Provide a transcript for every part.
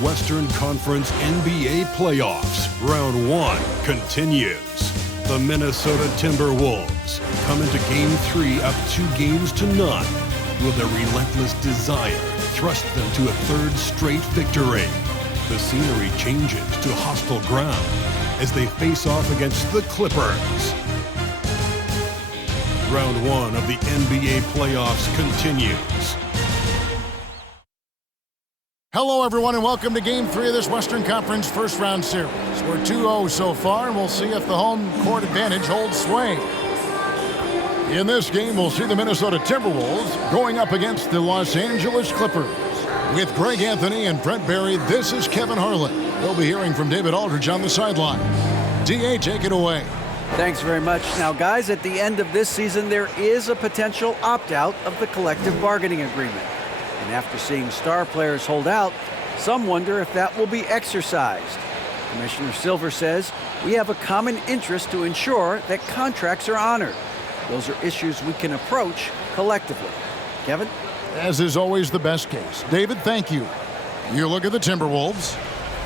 Western Conference NBA playoffs. Round 1 continues. The Minnesota Timberwolves come into Game 3 up 2-0. Will their relentless desire thrust them to a third straight victory? The scenery changes to hostile ground as they face off against the Clippers. Round 1 of the NBA playoffs continues. Hello, everyone, and welcome to Game 3 of this Western Conference first-round series. We're 2-0 so far, and we'll see if the home court advantage holds sway. In this game, we'll see the Minnesota Timberwolves going up against the Los Angeles Clippers. With Greg Anthony and Brent Barry, this is Kevin Harlan. We'll be hearing from David Aldridge on the sideline. D.A., take it away. Thanks very much. Now, guys, at the end of this season, there is a potential opt-out of the collective bargaining agreement. And after seeing star players hold out, some wonder if that will be exercised. Commissioner Silver says we have a common interest to ensure that contracts are honored. Those are issues we can approach collectively. Kevin? As is always the best case. David, thank you. You look at the Timberwolves.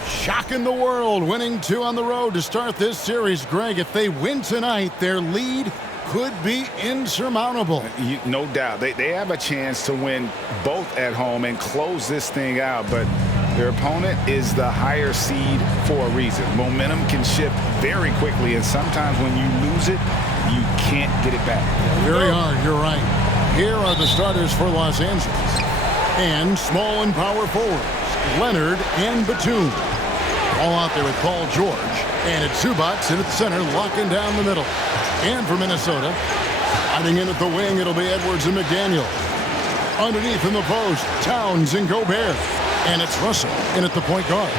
Shocking the world, winning 2 on the road to start this series. Greg, if they win tonight, their lead could be insurmountable. No doubt. They have a chance to win both at home and close this thing out, but their opponent is the higher seed for a reason. Momentum can shift very quickly, and sometimes when you lose it, you can't get it back. Very hard, you're right. Here are the starters for Los Angeles. And small and power forwards, Leonard and Batum. All out there with Paul George. And it's Zubac in at center, locking down the middle. And for Minnesota, hiding in at the wing, it'll be Edwards and McDaniel. Underneath in the post, Towns and Gobert. And it's Russell in at the point guard.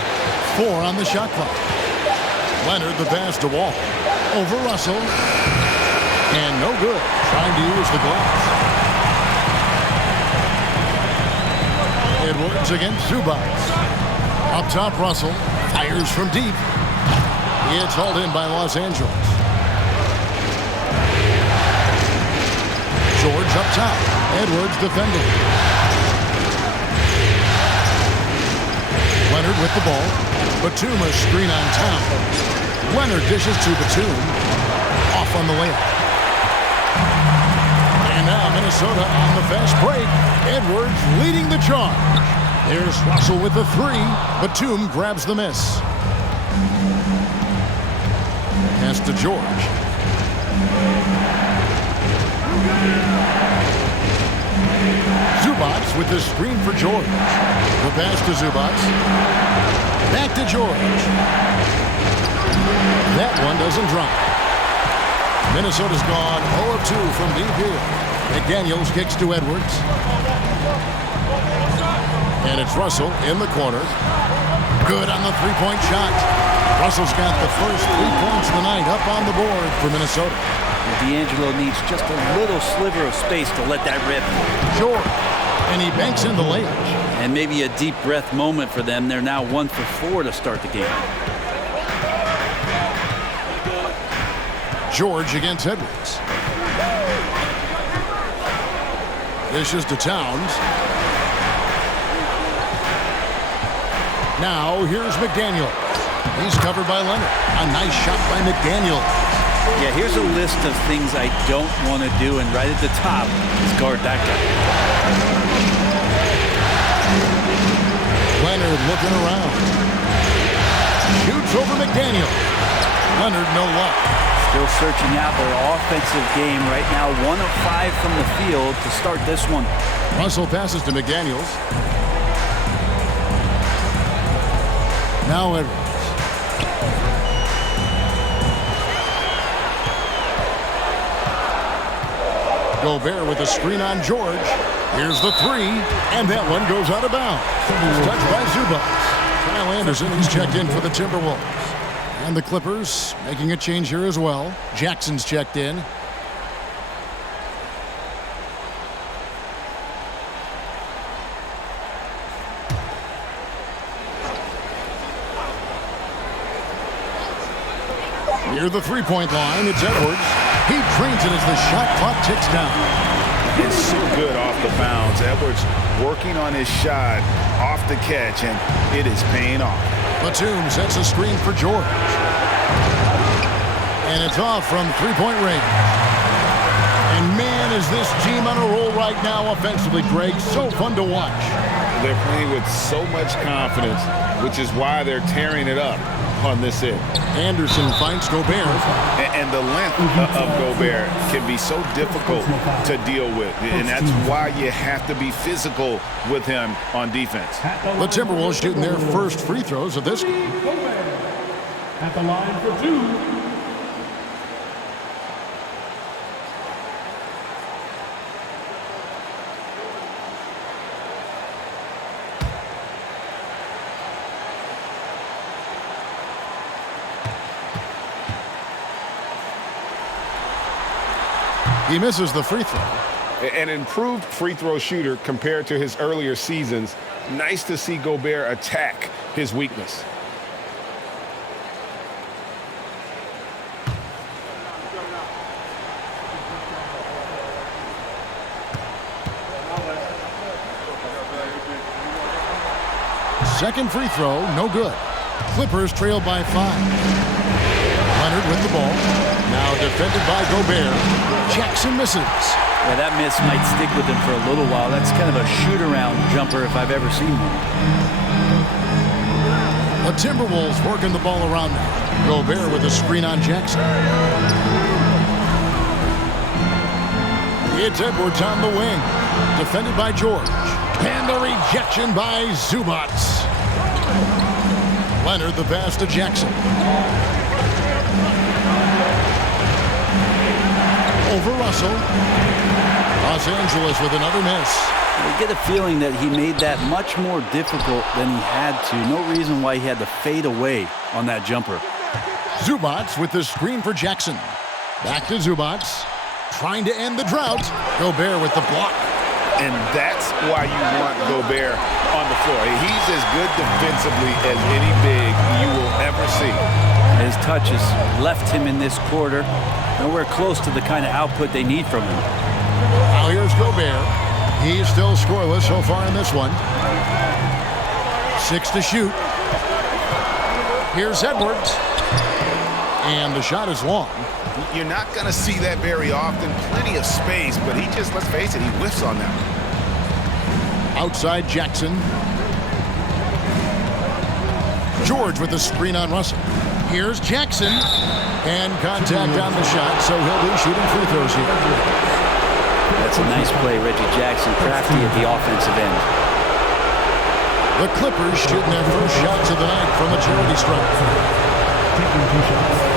4 on the shot clock. Leonard the pass to Wall. Over Russell. And no good. Trying to use the glass. Edwards against Zubac. Up top, Russell. Fires from deep. It's hauled in by Los Angeles. George up top. Edwards defending. Leonard with the ball. Batum a screen on Towns. Leonard dishes to Batum. Off on the layup. And now Minnesota on the fast break. Edwards leading the charge. There's Russell with the 3. Batum grabs the miss. Pass to George. Zubac with the screen for George. The pass to Zubac. Back to George. That one doesn't drop. Minnesota's gone 0 of 2 from deep here. McDaniels kicks to Edwards. And it's Russell in the corner. Good on the three-point shot. Russell's got the first 3 points of the night up on the board for Minnesota. D'Angelo needs just a little sliver of space to let that rip. Sure. And he banks in the layup. And maybe a deep breath moment for them. They're now 1 for 4 to start the game. George against Edwards. Dishes to Towns. Now here's McDaniel. He's covered by Leonard. A nice shot by McDaniel. Yeah, here's a list of things I don't want to do, and right at the top is guard that guy. Leonard looking around. Shoots over McDaniel. Leonard no luck. Still searching out their offensive game right now. 1 of 5 from the field to start this one. Russell passes to McDaniels. Now Edwards. Gobert with a screen on George. Here's the 3, and that one goes out of bounds. Touched by Zubac. Kyle Anderson, he's checked in for the Timberwolves. And the Clippers making a change here as well. Jackson's checked in. Near the three-point line, it's Edwards. He drains it as the shot clock ticks down. and so good off the bounds. Edwards working on his shot off the catch, and it is paying off. Batum sets a screen for George. And it's off from three-point range. And man, is this team on a roll right now offensively, Greg. So fun to watch. They're playing with so much confidence, which is why they're tearing it up on this end. Anderson finds Gobert. And the length of Gobert can be so difficult to deal with. And that's why you have to be physical with him on defense. The Timberwolves shooting their first free throws of this game. At the line for two. He misses the free throw. An improved free throw shooter compared to his earlier seasons. Nice to see Gobert attack his weakness. Second free throw, no good. Clippers trail by 5. Leonard with the ball. Now defended by Gobert. Jackson misses. Yeah, that miss might stick with him for a little while. That's kind of a shoot-around jumper if I've ever seen one. The Timberwolves working the ball around now. Gobert with a screen on Jackson. It's Edwards on the wing. Defended by George. And a rejection by Zubac. Leonard the pass to Jackson. Over Russell. Los Angeles with another miss. I get a feeling that he made that much more difficult than he had to. No reason why he had to fade away on that jumper. Zubac with the screen for Jackson. Back to Zubac. Trying to end the drought. Gobert with the block. And that's why you want Gobert on the floor. He's as good defensively as any big you will ever see. His touch has left him in this quarter. Nowhere close to the kind of output they need from him. Now here's Gobert. He's still scoreless so far in this one. 6 to shoot. Here's Edwards. And the shot is long. You're not going to see that very often. Plenty of space, but he just, let's face it, he whiffs on that one. Outside Jackson. George with the screen on Russell. Here's Jackson. And contact on the shot, so he'll be shooting free throws here. That's a nice play, Reggie Jackson. Crafty at the offensive end. The Clippers shooting their first shots of the night from a charity stripe. Taking 2 shots.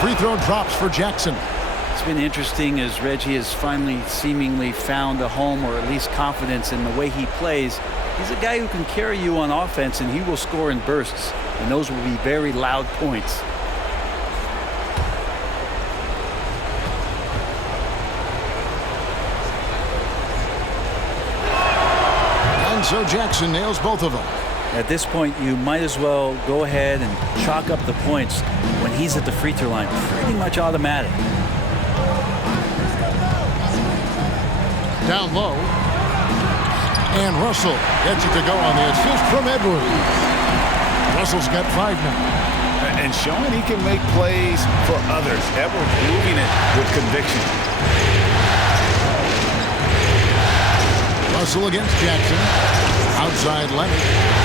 Free throw drops for Jackson. It's been interesting as Reggie has finally seemingly found a home, or at least confidence in the way he plays. He's a guy who can carry you on offense, and he will score in bursts, and those will be very loud points. And so Jackson nails both of them. At this point, you might as well go ahead and chalk up the points when he's at the free throw line. Pretty much automatic. Down low. And Russell gets it to go on the assist from Edwards. Russell's got 5 now. And showing he can make plays for others. Edwards moving it with conviction. Russell against Jackson. Outside Leonard.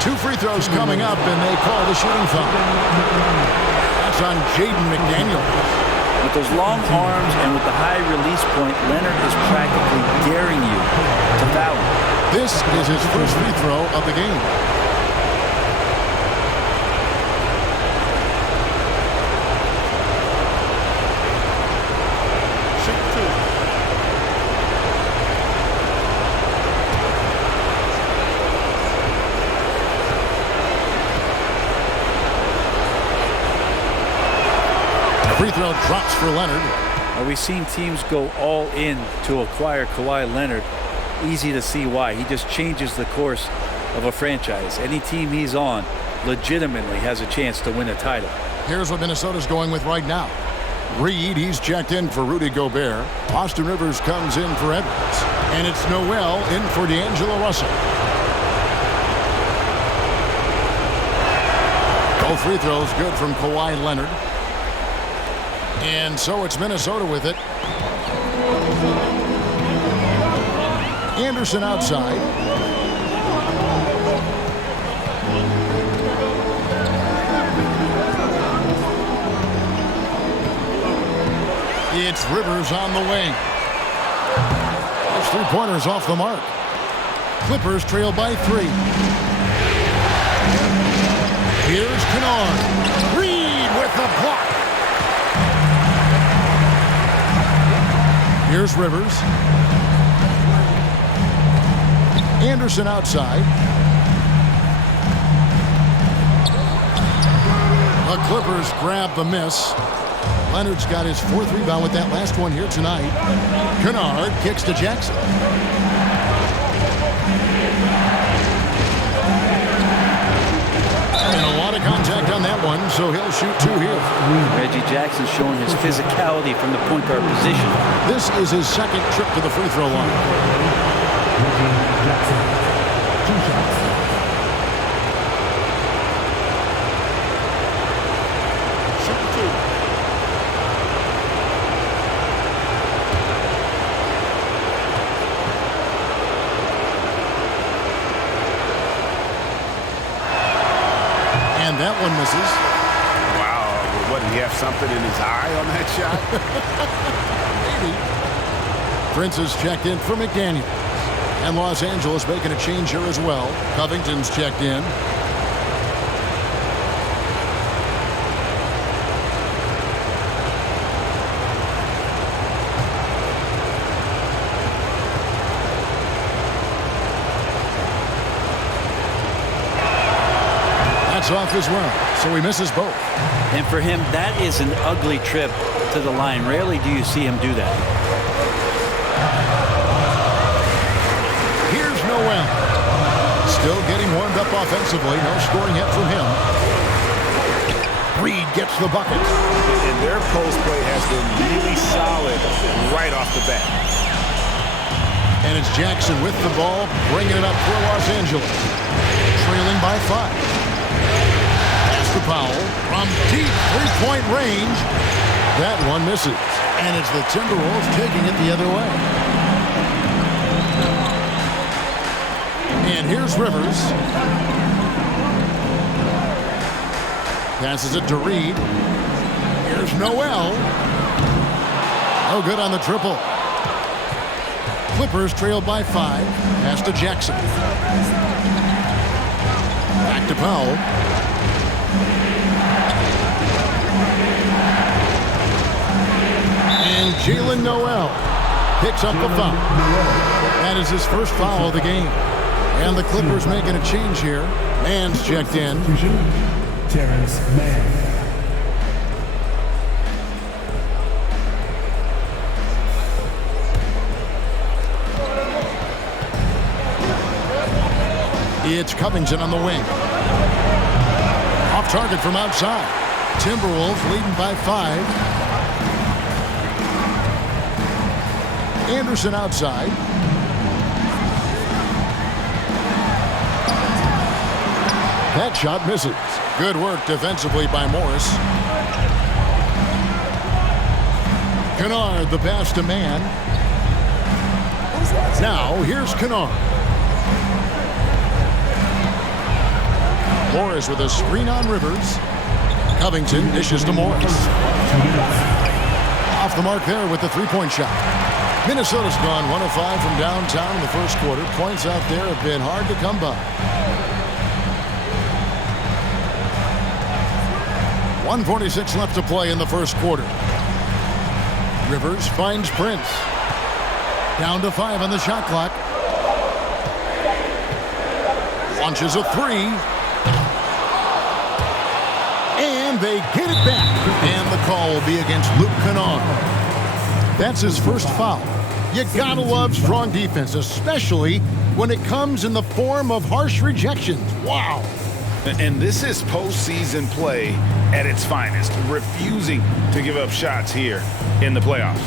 2 free throws coming up, and they call the shooting foul. That's on Jaden McDaniel. With those long arms and with the high release point, Leonard is practically daring you to foul him. This is his first free throw of the game. Free throw drops for Leonard. Well, we've seen teams go all in to acquire Kawhi Leonard. Easy to see why. He just changes the course of a franchise. Any team he's on legitimately has a chance to win a title. Here's what Minnesota's going with right now. Reed, he's checked in for Rudy Gobert. Austin Rivers comes in for Edwards. And it's Noel in for D'Angelo Russell. Both free throws good from Kawhi Leonard. And so it's Minnesota with it. Anderson outside. It's Rivers on the wing. There's three-pointers off the mark. Clippers trail by 3. Here's Kennard. Reed with the block. Here's Rivers. Anderson outside. The Clippers grab the miss. Leonard's got his 4th rebound with that last one here tonight. Kennard kicks to Jackson. And a lot of contact on that one, so he'll shoot 2 here. Reggie Jackson showing his physicality from the point guard position. This is his 2nd trip to the free throw line. Reggie Jackson. 2 shots. That one misses. Wow. What, did he have something in his eye on that shot? Maybe. Prince is checked in for McDaniels. And Los Angeles making a change here as well. Covington's checked in. Off as well, so he misses both. And for him, that is an ugly trip to the line. Rarely do you see him do that. Here's Noel. Still getting warmed up offensively. No scoring yet from him. Reed gets the bucket. And their post play has been really solid right off the bat. And it's Jackson with the ball, bringing it up for Los Angeles. Trailing by 5. To Powell from deep three-point range. That one misses. And it's the Timberwolves taking it the other way. And here's Rivers. Passes it to Reed. Here's Noel. No good on the triple. Clippers trailed by 5. Pass to Jackson. Back to Powell. And Jalen Noel picks up the foul. That is his first foul of the game. And the Clippers making a change here. Mann's checked in. Terrence Mann. It's Covington on the wing. Off target from outside. Timberwolves leading by 5. Anderson outside. That shot misses. Good work defensively by Morris. Kennard, the pass to Mann. Now, here's Kennard. Morris with a screen on Rivers. Covington dishes to Morris. Off the mark there with the three-point shot. Minnesota's gone 105 from downtown in the first quarter. Points out there have been hard to come by. 1:46 left to play in the first quarter. Rivers finds Prince. Down to 5 on the shot clock. Launches a 3. And they get it back, and the call will be against Luke Kennard. That's his first foul. You gotta love strong defense, especially when it comes in the form of harsh rejections. Wow. And this is postseason play at its finest, refusing to give up shots here in the playoffs.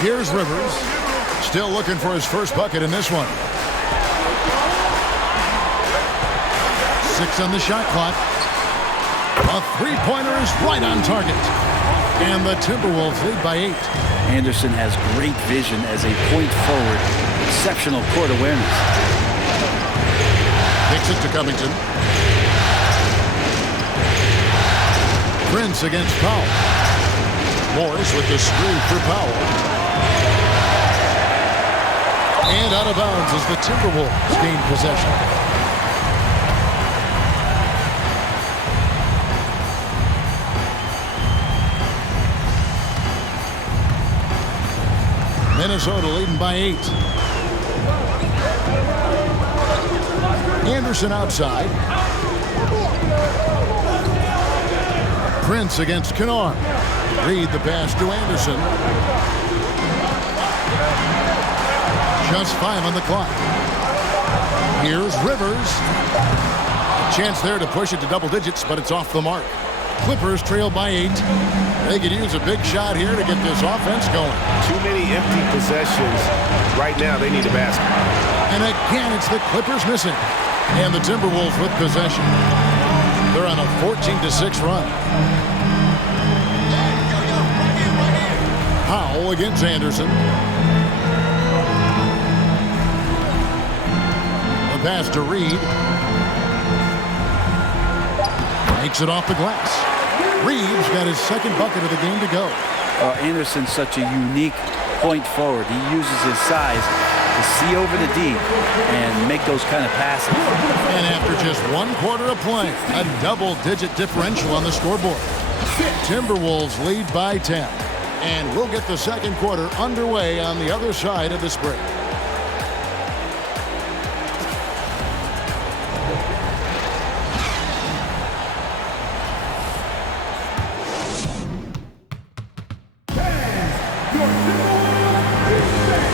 Here's Rivers, still looking for his first bucket in this one. 6 on the shot clock. A three-pointer is right on target. And the Timberwolves lead by 8. Anderson has great vision as a point forward. Exceptional court awareness. Kicks it to Covington. Prince against Powell. Morris with the screen for Powell. And out of bounds as the Timberwolves gain possession. Minnesota leading by 8. Anderson outside. Prince against Kennard. Reed the pass to Anderson. Just 5 on the clock. Here's Rivers. A chance there to push it to double digits, but it's off the mark. Clippers trail by 8. They could use a big shot here to get this offense going. Too many empty possessions. Right now, they need a basket. And again, it's the Clippers missing. And the Timberwolves with possession. They're on a 14-6 run. Powell against Anderson. The pass to Reed. Makes it off the glass. Reeves got his second bucket of the game to go. Anderson's such a unique point forward. He uses his size to see over the D and make those kind of passes. And after just 1 quarter of play, a double-digit differential on the scoreboard. Timberwolves lead by 10. And we'll get the second quarter underway on the other side of this break.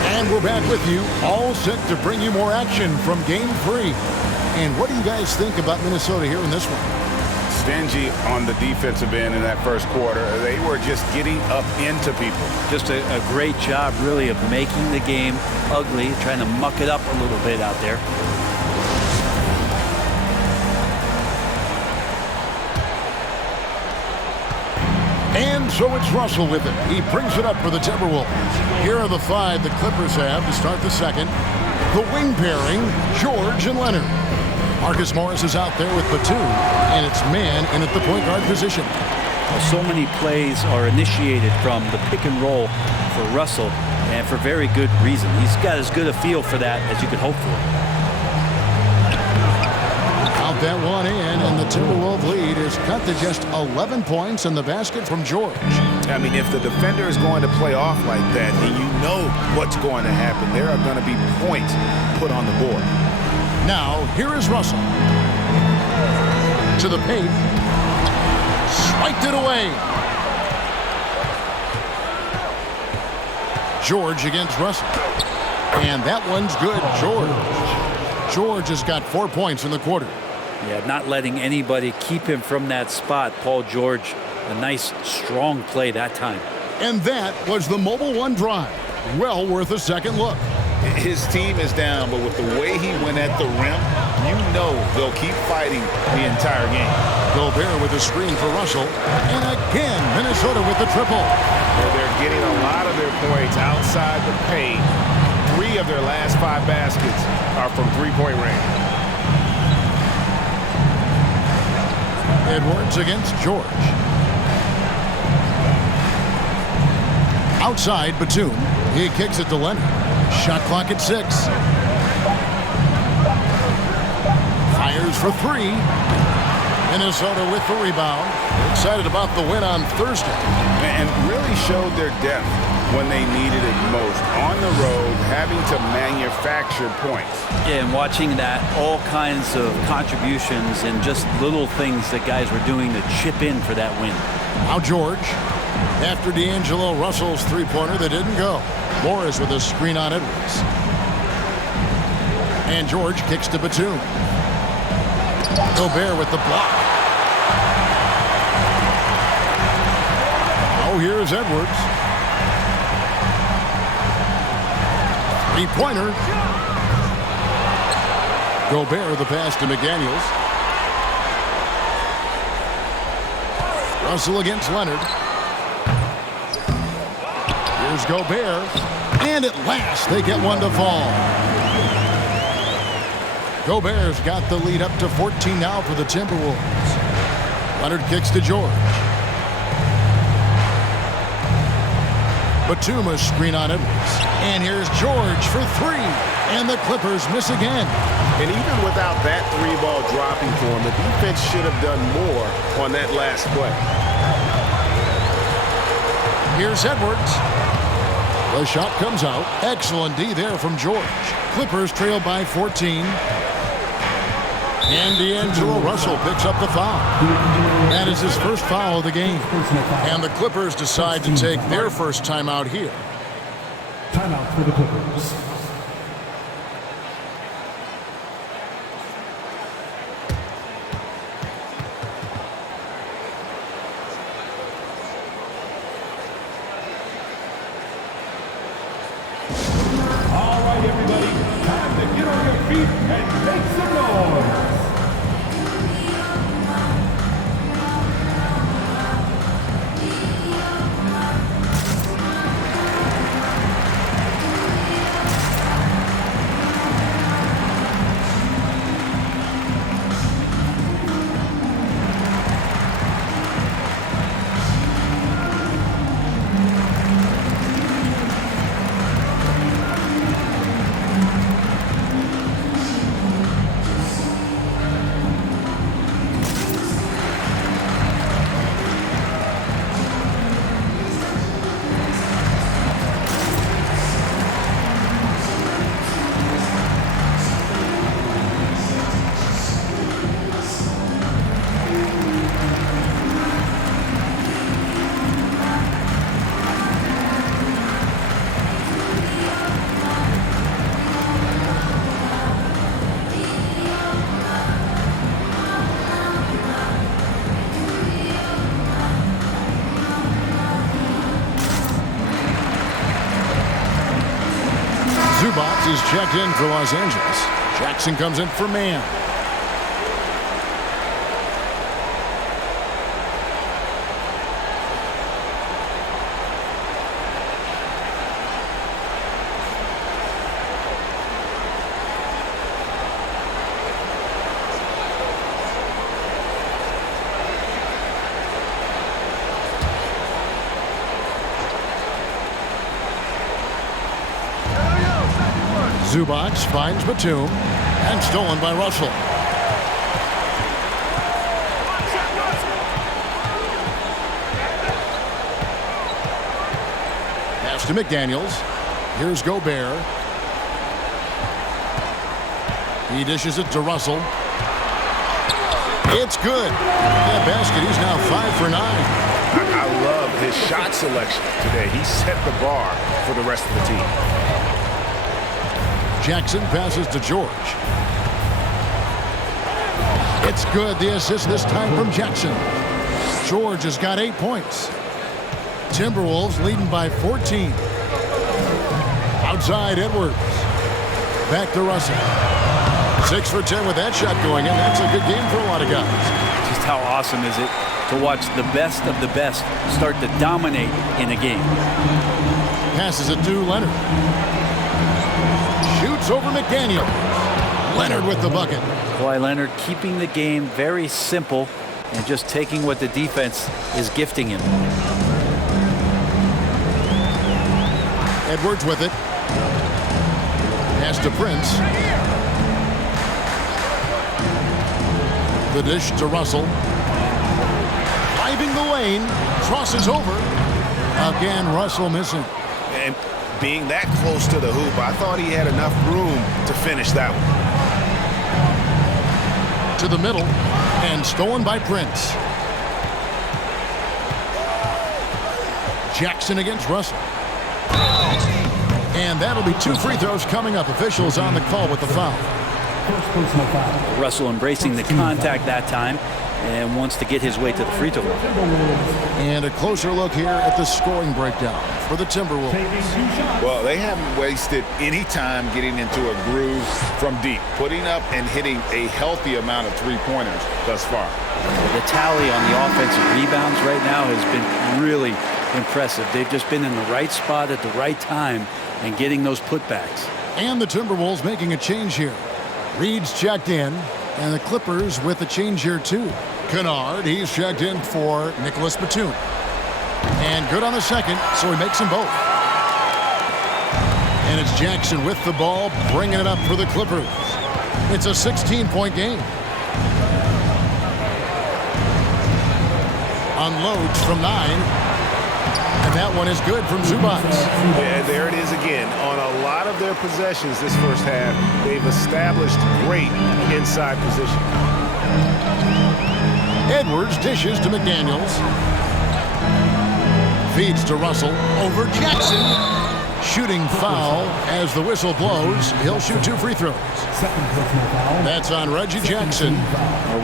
And we're back with you, all set to bring you more action from Game 3. And what do you guys think about Minnesota here in this one? Stingy on the defensive end in that first quarter. They were just getting up into people. Just a great job, really, of making the game ugly, trying to muck it up a little bit out there. And so it's Russell with it. He brings it up for the Timberwolves. Here are the 5 the Clippers have to start the second. The wing pairing, George and Leonard. Marcus Morris is out there with Batum, and it's man in at the point guard position. Well, so many plays are initiated from the pick and roll for Russell, and for very good reason. He's got as good a feel for that as you could hope for. Out that one in, and the Timberwolves lead is cut to just 11 points in the basket from George. I mean, if the defender is going to play off like that, and you know what's going to happen, there are going to be points put on the board. Now, here is Russell. To the paint. Swiped it away. George against Russell. And that one's good. George has got 4 points in the quarter. Yeah, not letting anybody keep him from that spot. Paul George, a nice, strong play that time. And that was the Mobile One drive. Well worth a second look. His team is down, but with the way he went at the rim, you know they'll keep fighting the entire game. Gobert with a screen for Russell. And again, Minnesota with the triple. Well, they're getting a lot of their points outside the paint. 3 of their last 5 baskets are from three-point range. Edwards against George. Outside, Batum. He kicks it to Leonard. Shot clock at 6. Fires for 3. Minnesota with the rebound. Excited about the win on Thursday. And really showed their depth when they needed it most. On the road, having to manufacture points. Yeah, and watching that, all kinds of contributions and just little things that guys were doing to chip in for that win. Now George, after D'Angelo Russell's three-pointer that didn't go. Morris with a screen on Edwards. And George kicks to Batum. Gobert with the block. Oh, here's Edwards. Three-pointer. Gobert the pass to McDaniels. Russell against Leonard. Here's Gobert. And at last they get one to fall. Gobert's got the lead up to 14 now for the Timberwolves. Leonard kicks to George. Batum a screen on Edwards. And here's George for three. And the Clippers miss again. And even without that three-ball dropping for him, the defense should have done more on that last play. Here's Edwards. The shot comes out. Excellent D there from George. Clippers trail by 14. And D'Angelo Russell picks up the foul. That is his first foul of the game. And the Clippers decide to take their first timeout here. Timeout for the Clippers. All right, everybody, time to get on your feet and make some noise. Zubac is checked in for Los Angeles. Jackson comes in for Mann. Zubac finds Batum and stolen by Russell. Pass to McDaniels. Here's Gobert. He dishes it to Russell. It's good. That basket, he's now 5 for 9. I love his shot selection today. He set the bar for the rest of the team. Jackson passes to George. It's good. The assist this time from Jackson. George has got 8 points. Timberwolves leading by 14. Outside Edwards. Back to Russell. 6 for 10 with that shot going in. That's a good game for a lot of guys. Just how awesome is it to watch the best of the best start to dominate in a game. Passes it to Leonard. Shoots over McDaniel. Leonard with the bucket. Kawhi Leonard keeping the game very simple and just taking what the defense is gifting him. Edwards with it. Pass to Prince. The dish to Russell. Driving the lane. Crosses over. Again, Russell missing. And being that close to the hoop, I thought he had enough room to finish that one. To the middle, and stolen by Prince. Jackson against Russell. And that'll be 2 free throws coming up. Officials on the call with the foul. First personal foul. Russell embracing the contact that time and wants to get his way to the free throw line. And a closer look here at the scoring breakdown for the Timberwolves. Well, they haven't wasted any time getting into a groove from deep, putting up and hitting a healthy amount of three-pointers thus far. The tally on the offensive rebounds right now has been really impressive. They've just been in the right spot at the right time and getting those putbacks. And the Timberwolves making a change here. Reed's checked in, and the Clippers with a change here too. Kennard, he's checked in for Nicholas Batum. And good on the second, so he makes them both. And it's Jackson with the ball, bringing it up for the Clippers. It's a 16-point game. Unloads from 9. And that one is good from Zubac. Yeah, there it is again. On a lot of their possessions this first half, they've established great inside position. Edwards dishes to McDaniels. Feeds to Russell. Over Jackson. Shooting foul as the whistle blows. He'll shoot 2 free throws. That's on Reggie Jackson.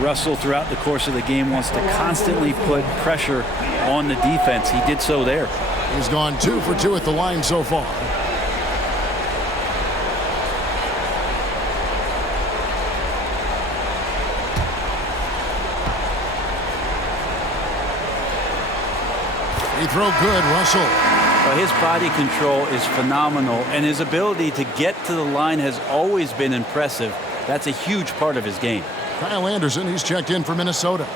Russell, throughout the course of the game, wants to constantly put pressure on the defense. He did so there. He's gone 2 for 2 at the line so far. Free throw good, Russell. Well, his body control is phenomenal, and his ability to get to the line has always been impressive. That's a huge part of his game. Kyle Anderson, he's checked in for Minnesota.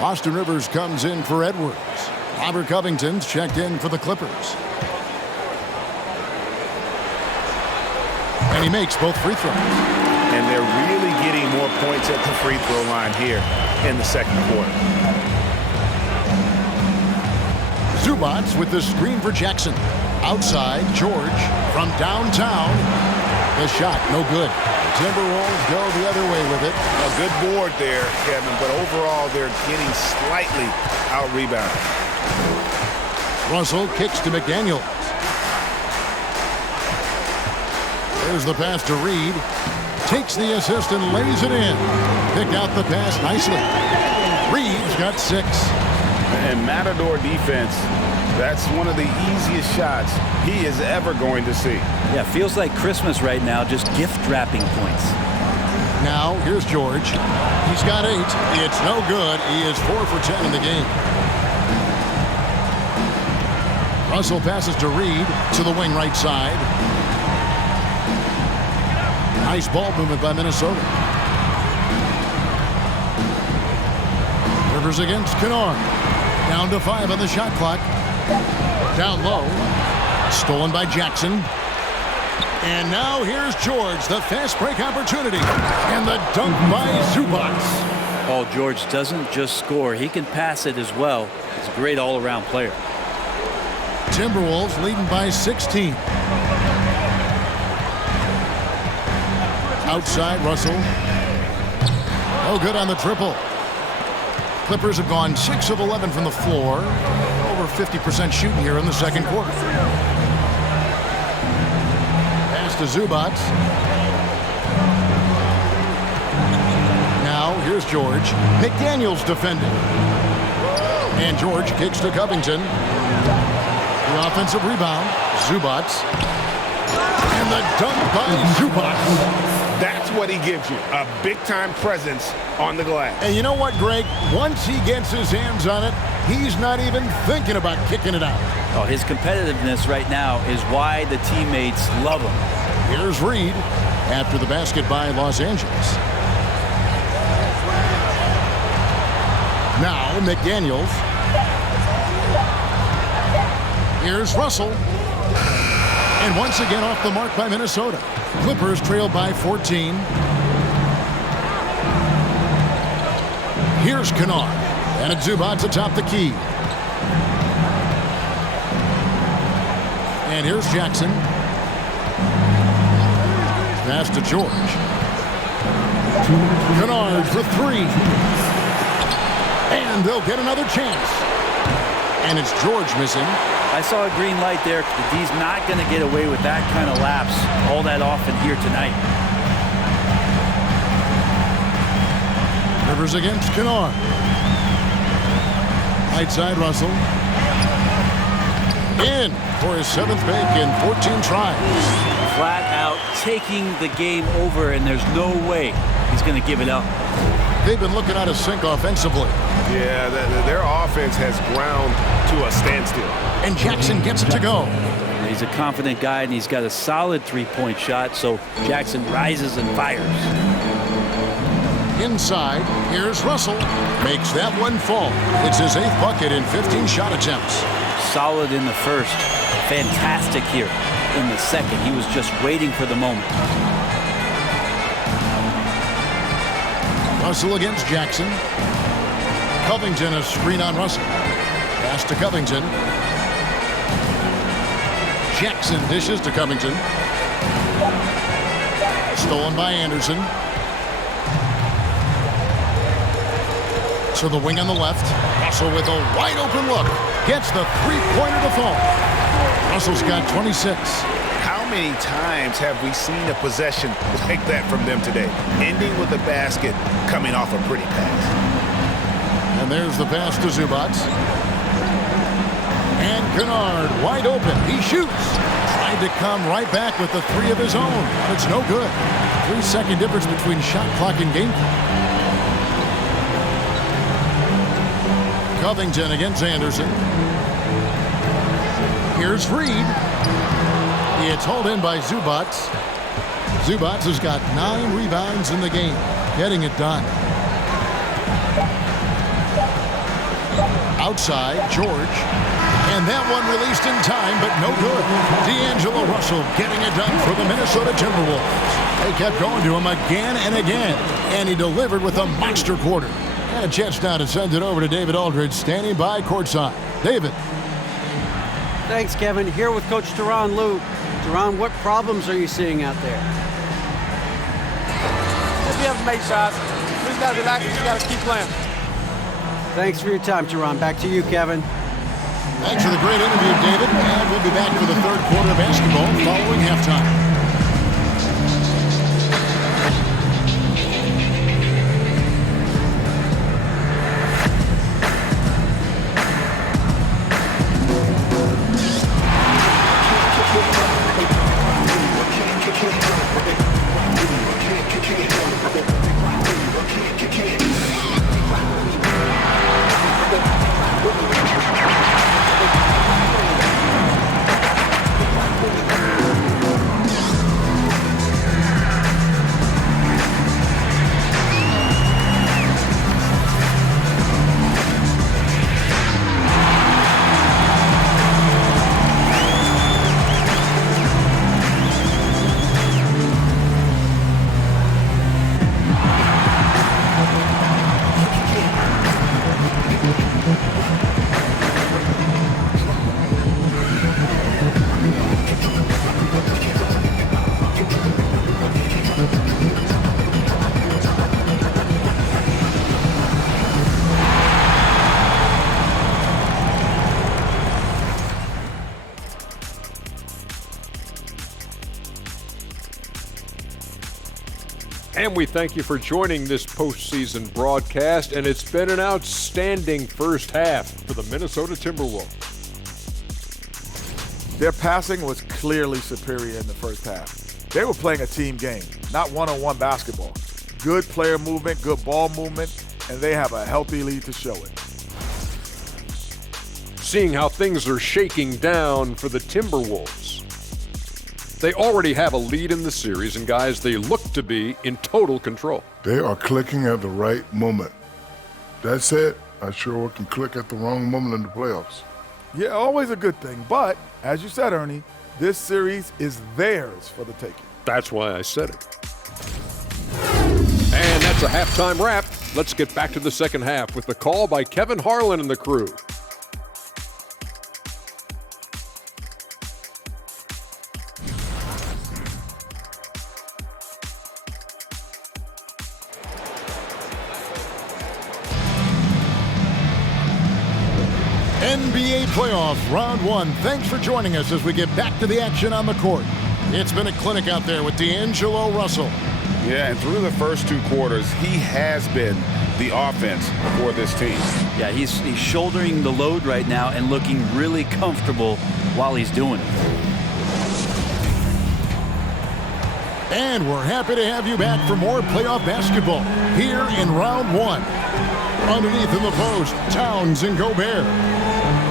Austin Rivers comes in for Edwards. Robert Covington's checked in for the Clippers. And he makes both free throws. And they're really getting more points at the free throw line here in the second quarter. Zubac with the screen for Jackson. Outside, George from downtown. The shot, no good. Timberwolves go the other way with it. A good board there, Kevin, but overall they're getting slightly out-rebounded. Russell kicks to McDaniels. There's the pass to Reed. Takes the assist and lays it in. Picked out the pass nicely. Reed's got 6. And Matador defense, that's one of the easiest shots he is ever going to see. Yeah, feels like Christmas right now, just gift wrapping points. Now, here's George. He's got 8. It's no good. He is 4 for 10 in the game. Russell passes to Reed to the wing right side. Nice ball movement by Minnesota. Rivers against Kennard. Down to 5 on the shot clock. Down low. Stolen by Jackson. And now here's George, the fast break opportunity. And the dunk by Zubac. Oh, George doesn't just score. He can pass it as well. He's a great all-around player. Timberwolves leading by 16. Outside, Russell. No good on the triple. Clippers have gone 6 of 11 from the floor. Over 50% shooting here in the second quarter. Pass to Zubac. Now, here's George. McDaniels defending. And George kicks to Covington. The offensive rebound. Zubac. And the dunk by Zubac. That's what he gives you, a big-time presence on the glass. And you know what, Greg? Once he gets his hands on it, he's not even thinking about kicking it out. Oh, his competitiveness right now is why the teammates love him. Here's Reed after the basket by Los Angeles. Now McDaniels. Here's Russell. And once again off the mark by Minnesota. Clippers trail by 14. Here's Kennard. And it's Zubac atop the key. And here's Jackson. Pass to George. Kennard for three. And they'll get another chance. And it's George missing. I saw a green light there. The D's not going to get away with that kind of lapse all that often here tonight. Rivers against Kennard. Right side, Russell. In for his 7th pick in 14 tries. Flat out taking the game over, and there's no way he's going to give it up. They've been looking out of sync offensively. Yeah, their offense has ground to a standstill. And Jackson gets it to go. He's a confident guy, and he's got a solid three-point shot, so Jackson rises and fires. Inside, here's Russell. Makes that one fall. It's his 8th bucket in 15 shot attempts. Solid in the first. Fantastic here in the second. He was just waiting for the moment. Russell against Jackson. Covington, a screen on Russell. Pass to Covington. Jackson dishes to Covington. Stolen by Anderson. To the wing on the left. Russell with a wide open look. Gets the three-pointer to fall. Russell's got 26. How many times have we seen a possession like that from them today? Ending with a basket, coming off a pretty pass. And there's the pass to Zubac. And Kennard wide open. He shoots. Tried to come right back with the three of his own. It's no good. 3-second difference between shot clock and game clock. Covington against Anderson. Here's Reed. It's hauled in by Zubac. Zubac has got 9 rebounds in the game, getting it done. Outside, George. And that one released in time, but no good. D'Angelo Russell getting it done for the Minnesota Timberwolves. They kept going to him again and again, and he delivered with a monster quarter. And a chance now to send it over to David Aldridge, standing by courtside. David. Thanks, Kevin. Here with Coach Teron Lou. Teron, what problems are you seeing out there? Just be able to make shots. We just got to relax and just got to keep playing. Thanks for your time, Teron. Back to you, Kevin. Thanks for the great interview, David. And we'll be back for the 3rd quarter of basketball following halftime. And we thank you for joining this postseason broadcast, and it's been an outstanding first half for the Minnesota Timberwolves. Their passing was clearly superior in the first half. They were playing a team game, not one-on-one basketball. Good player movement, good ball movement, and they have a healthy lead to show it. Seeing how things are shaking down for the Timberwolves. They already have a lead in the series, and guys, they look to be in total control. They are clicking at the right moment. That said, I sure can click at the wrong moment in the playoffs. Yeah, always a good thing. But, as you said, Ernie, this series is theirs for the taking. That's why I said it. And that's a halftime wrap. Let's get back to the second half with the call by Kevin Harlan and the crew. NBA playoffs, round one. Thanks for joining us as we get back to the action on the court. It's been a clinic out there with D'Angelo Russell. Yeah, and through the first 2 quarters, he has been the offense for this team. Yeah, he's shouldering the load right now and looking really comfortable while he's doing it. And we're happy to have you back for more playoff basketball here in round one. Underneath in the post, Towns and Gobert.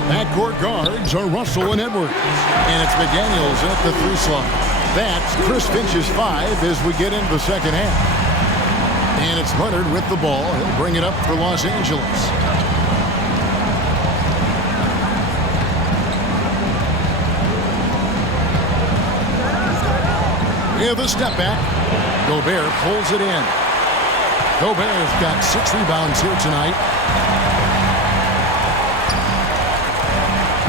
Backcourt guards are Russell and Edwards. And it's McDaniels at the 3 slot. That's Chris Finch's 5 as we get into the second half. And it's Leonard with the ball. He'll bring it up for Los Angeles. With a step back, Gobert pulls it in. Gobert's got 6 rebounds here tonight.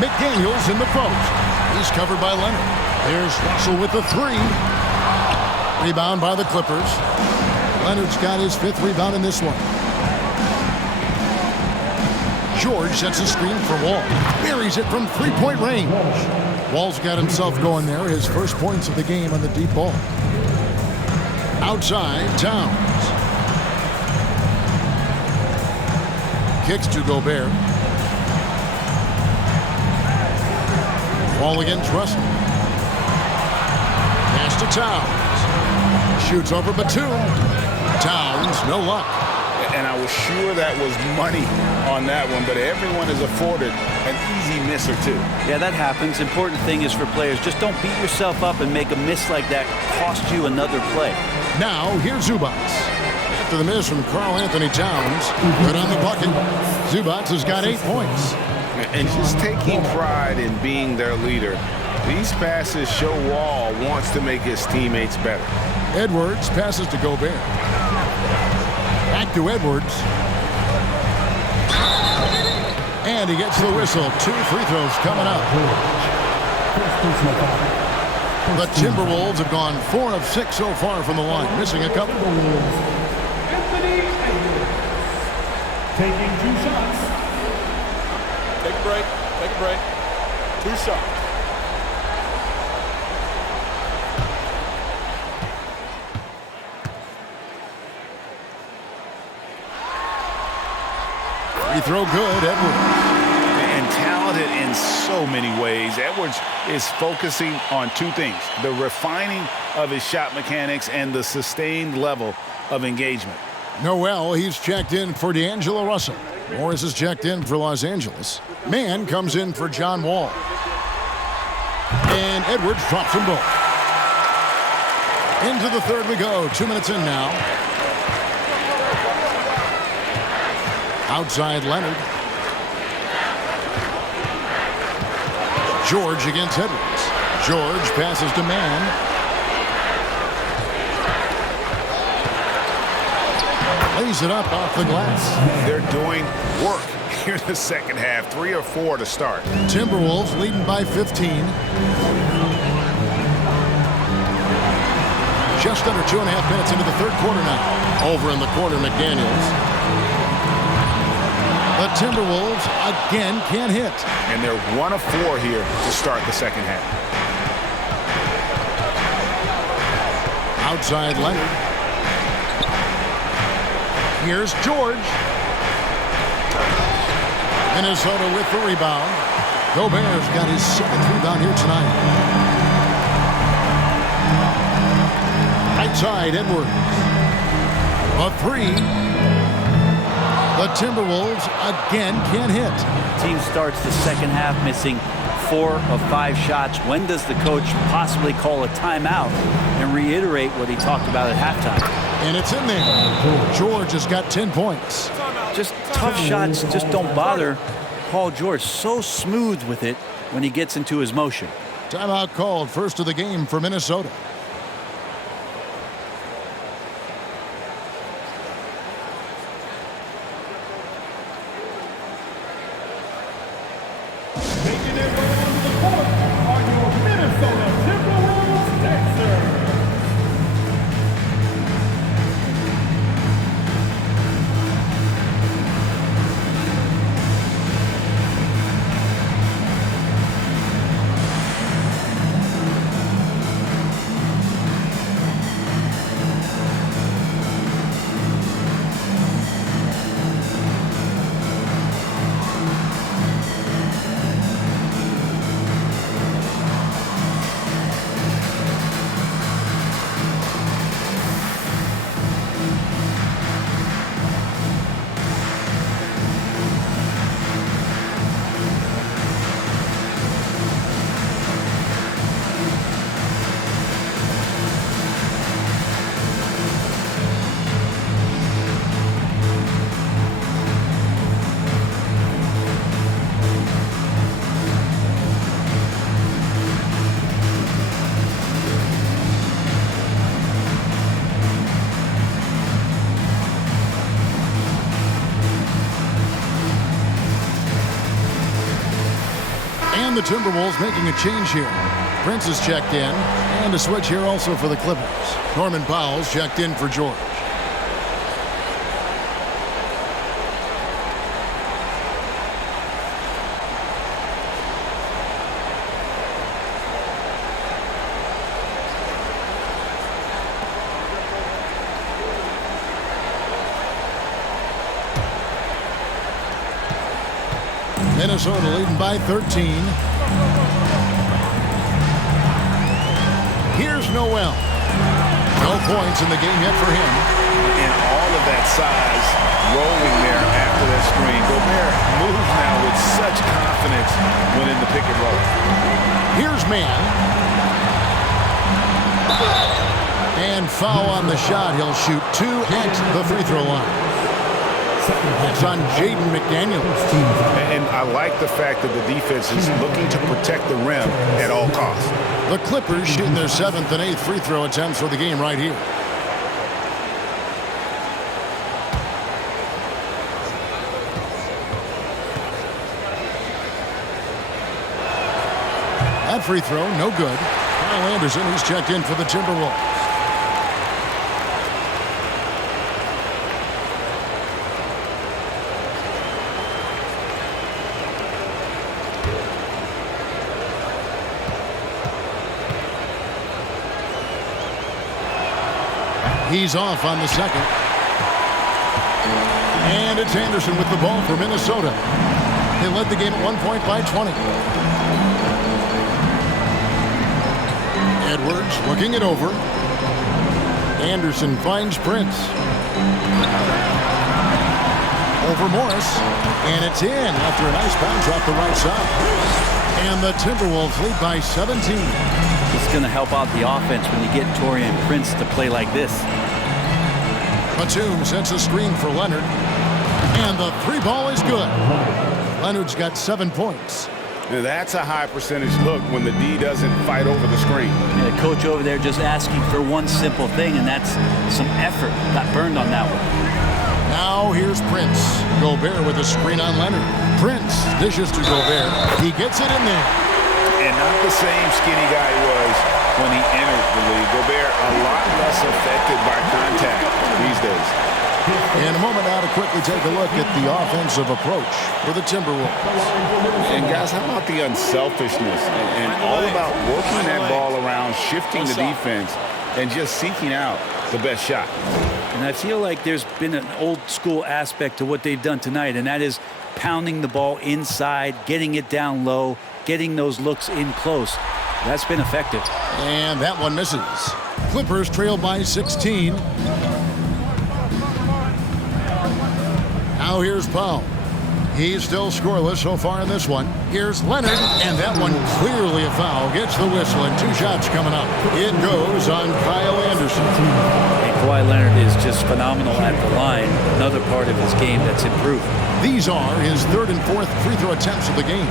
McDaniels in the post. He's covered by Leonard. There's Russell with the 3. Rebound by the Clippers. Leonard's got his 5th rebound in this one. George sets a screen for Wall. Buries it from 3-point range. Wall's got himself going there. His first points of the game on the deep ball. Outside, Towns. Kicks to Gobert. Ball against Russell. Pass to Towns. Shoots over Batum. Towns, no luck. And I was sure that was money on that one, but everyone is afforded an easy miss or 2. Yeah, that happens. Important thing is for players, just don't beat yourself up and make a miss like that cost you another play. Now, here's Zubac. After the miss from Karl Anthony Towns, right on the bucket, Zubac has got 8 points. And just taking pride in being their leader, these passes show Wall wants to make his teammates better. Edwards passes to Gobert. Back to Edwards. And he gets the whistle. 2 free throws coming up. The Timberwolves have gone 4 of 6 so far from the line, missing a couple. Taking 2 shots. Take a break. Take a break. 2 shots. Free throw good, Edwards. And talented in so many ways. Edwards is focusing on 2 things: the refining of his shot mechanics and the sustained level of engagement. Noel, he's checked in for D'Angelo Russell. Morris is checked in for Los Angeles. Mann comes in for John Wall. And Edwards drops them both. Into the third we go. 2 minutes in now. Outside Leonard. George against Edwards. George passes to Mann. Lays it up off the glass. They're doing work here in the second half. 3 or 4 to start. Timberwolves leading by 15. Just under 2.5 minutes into the third quarter now. Over in the corner, McDaniels. The Timberwolves again can't hit. And they're 1 of 4 here to start the second half. Outside Leonard. Here's George. Minnesota with the rebound. Gobert's got his 7th rebound here tonight. Right side, Edwards. A 3. The Timberwolves again can't hit. Team starts the second half missing 4 of 5 shots. When does the coach possibly call a timeout and reiterate what he talked about at halftime? And it's in there. George has got 10 points. Just tough shots just don't bother Paul George. So smooth with it when he gets into his motion. Timeout called, first of the game for Minnesota. Taking it right onto the court are your Minnesota Timberwolves Dancers. And the Timberwolves making a change here. Prince is checked in, and a switch here also for the Clippers. Norman Powell's checked in for George. Minnesota leading by 13. Here's Noel. No points in the game yet for him. And all of that size rolling there after that screen. Gobert moves now with such confidence when in the pick and roll. Here's Mann. And foul on the shot. He'll shoot 2 at the free throw line. That's on Jaden McDaniels. And I like the fact that the defense is looking to protect the rim at all costs. The Clippers shooting their 7th and 8th free throw attempts for the game right here. That free throw, no good. Kyle Anderson, who's checked in for the Timberwolves. He's off on the second. And it's Anderson with the ball for Minnesota. They led the game at 1 point by 20. Edwards looking it over. Anderson finds Prince. Over Morris. And it's in after a nice bounce off the right side. And the Timberwolves lead by 17. It's going to help out the offense when you get Taurean Prince to play like this. Batum sets a screen for Leonard. And the 3 ball is good. Leonard's got 7 points. Now that's a high percentage look when the D doesn't fight over the screen. Yeah, the coach over there just asking for one simple thing, and that's some effort. Got burned on that one. Now here's Prince. Gobert with a screen on Leonard. Prince dishes to Gobert. He gets it in there. And not the same skinny guy he was when he entered the league. Gobert a lot less affected by contact these days. In a moment now to quickly take a look at the offensive approach for the Timberwolves. And guys, how about the unselfishness and all about working that ball around, shifting the defense, and just seeking out the best shot. And I feel like there's been an old school aspect to what they've done tonight, and that is pounding the ball inside, getting it down low, getting those looks in close. That's been effective. And that one misses. Clippers trail by 16. Now here's Powell. He's still scoreless so far in this one. Here's Leonard, and that one clearly a foul. Gets the whistle, and 2 shots coming up. It goes on Kyle Anderson. And Kawhi Leonard is just phenomenal at the line. Another part of his game that's improved. These are his 3rd and 4th free throw attempts of the game.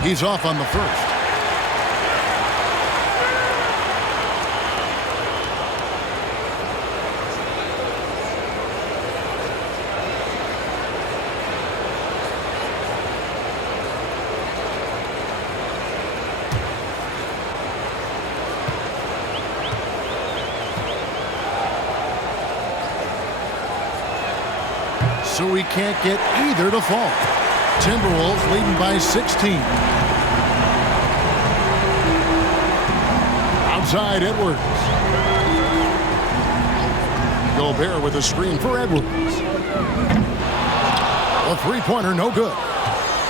He's off on the first. So we can't get either to fall. Timberwolves leading by 16. Outside Edwards. Gobert with a screen for Edwards. A 3-pointer, no good.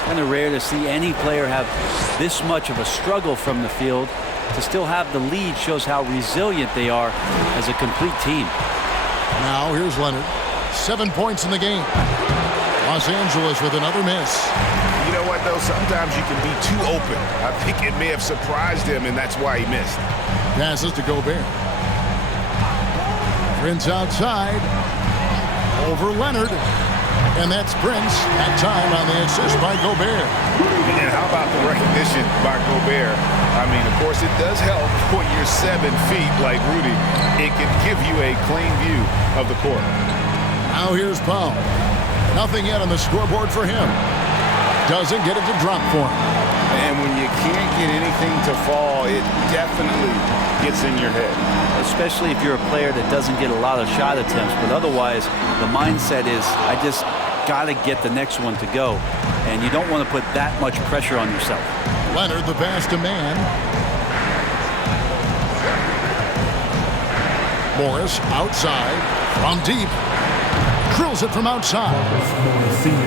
Kind of rare to see any player have this much of a struggle from the field. To still have the lead shows how resilient they are as a complete team. Now here's Leonard. 7 points in the game. Los Angeles with another miss. You know what, though? Sometimes you can be too open. I think it may have surprised him, and that's why he missed. Passes to Gobert. Prince outside. Over Leonard. And that's Prince. That time on the assist by Gobert. And how about the recognition by Gobert? I mean, of course, it does help when you're 7 feet like Rudy. It can give you a clean view of the court. Now here's Powell. Nothing yet on the scoreboard for him. Doesn't get it to drop for him. And when you can't get anything to fall, it definitely gets in your head. Especially if you're a player that doesn't get a lot of shot attempts. But otherwise, the mindset is, I just got to get the next one to go. And you don't want to put that much pressure on yourself. Leonard, the pass to man. Morris outside from deep. Drills it from outside.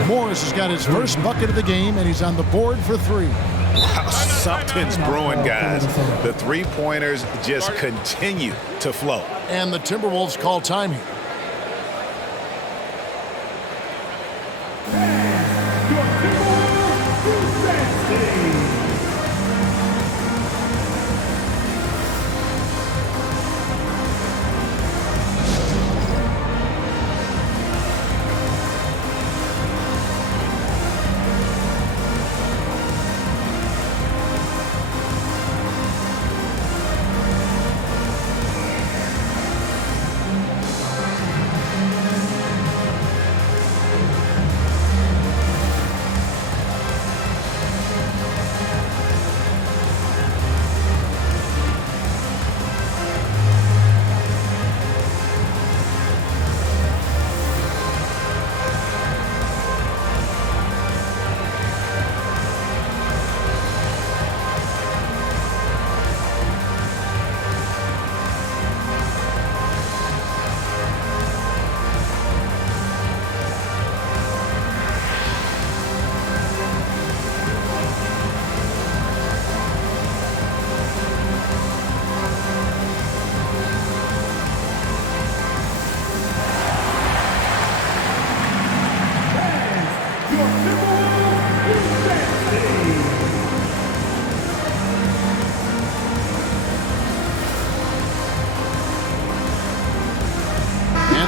Morris has got his first bucket of the game, and he's on the board for 3. Wow, something's brewing, guys. The three-pointers just continue to flow. And the Timberwolves call time here.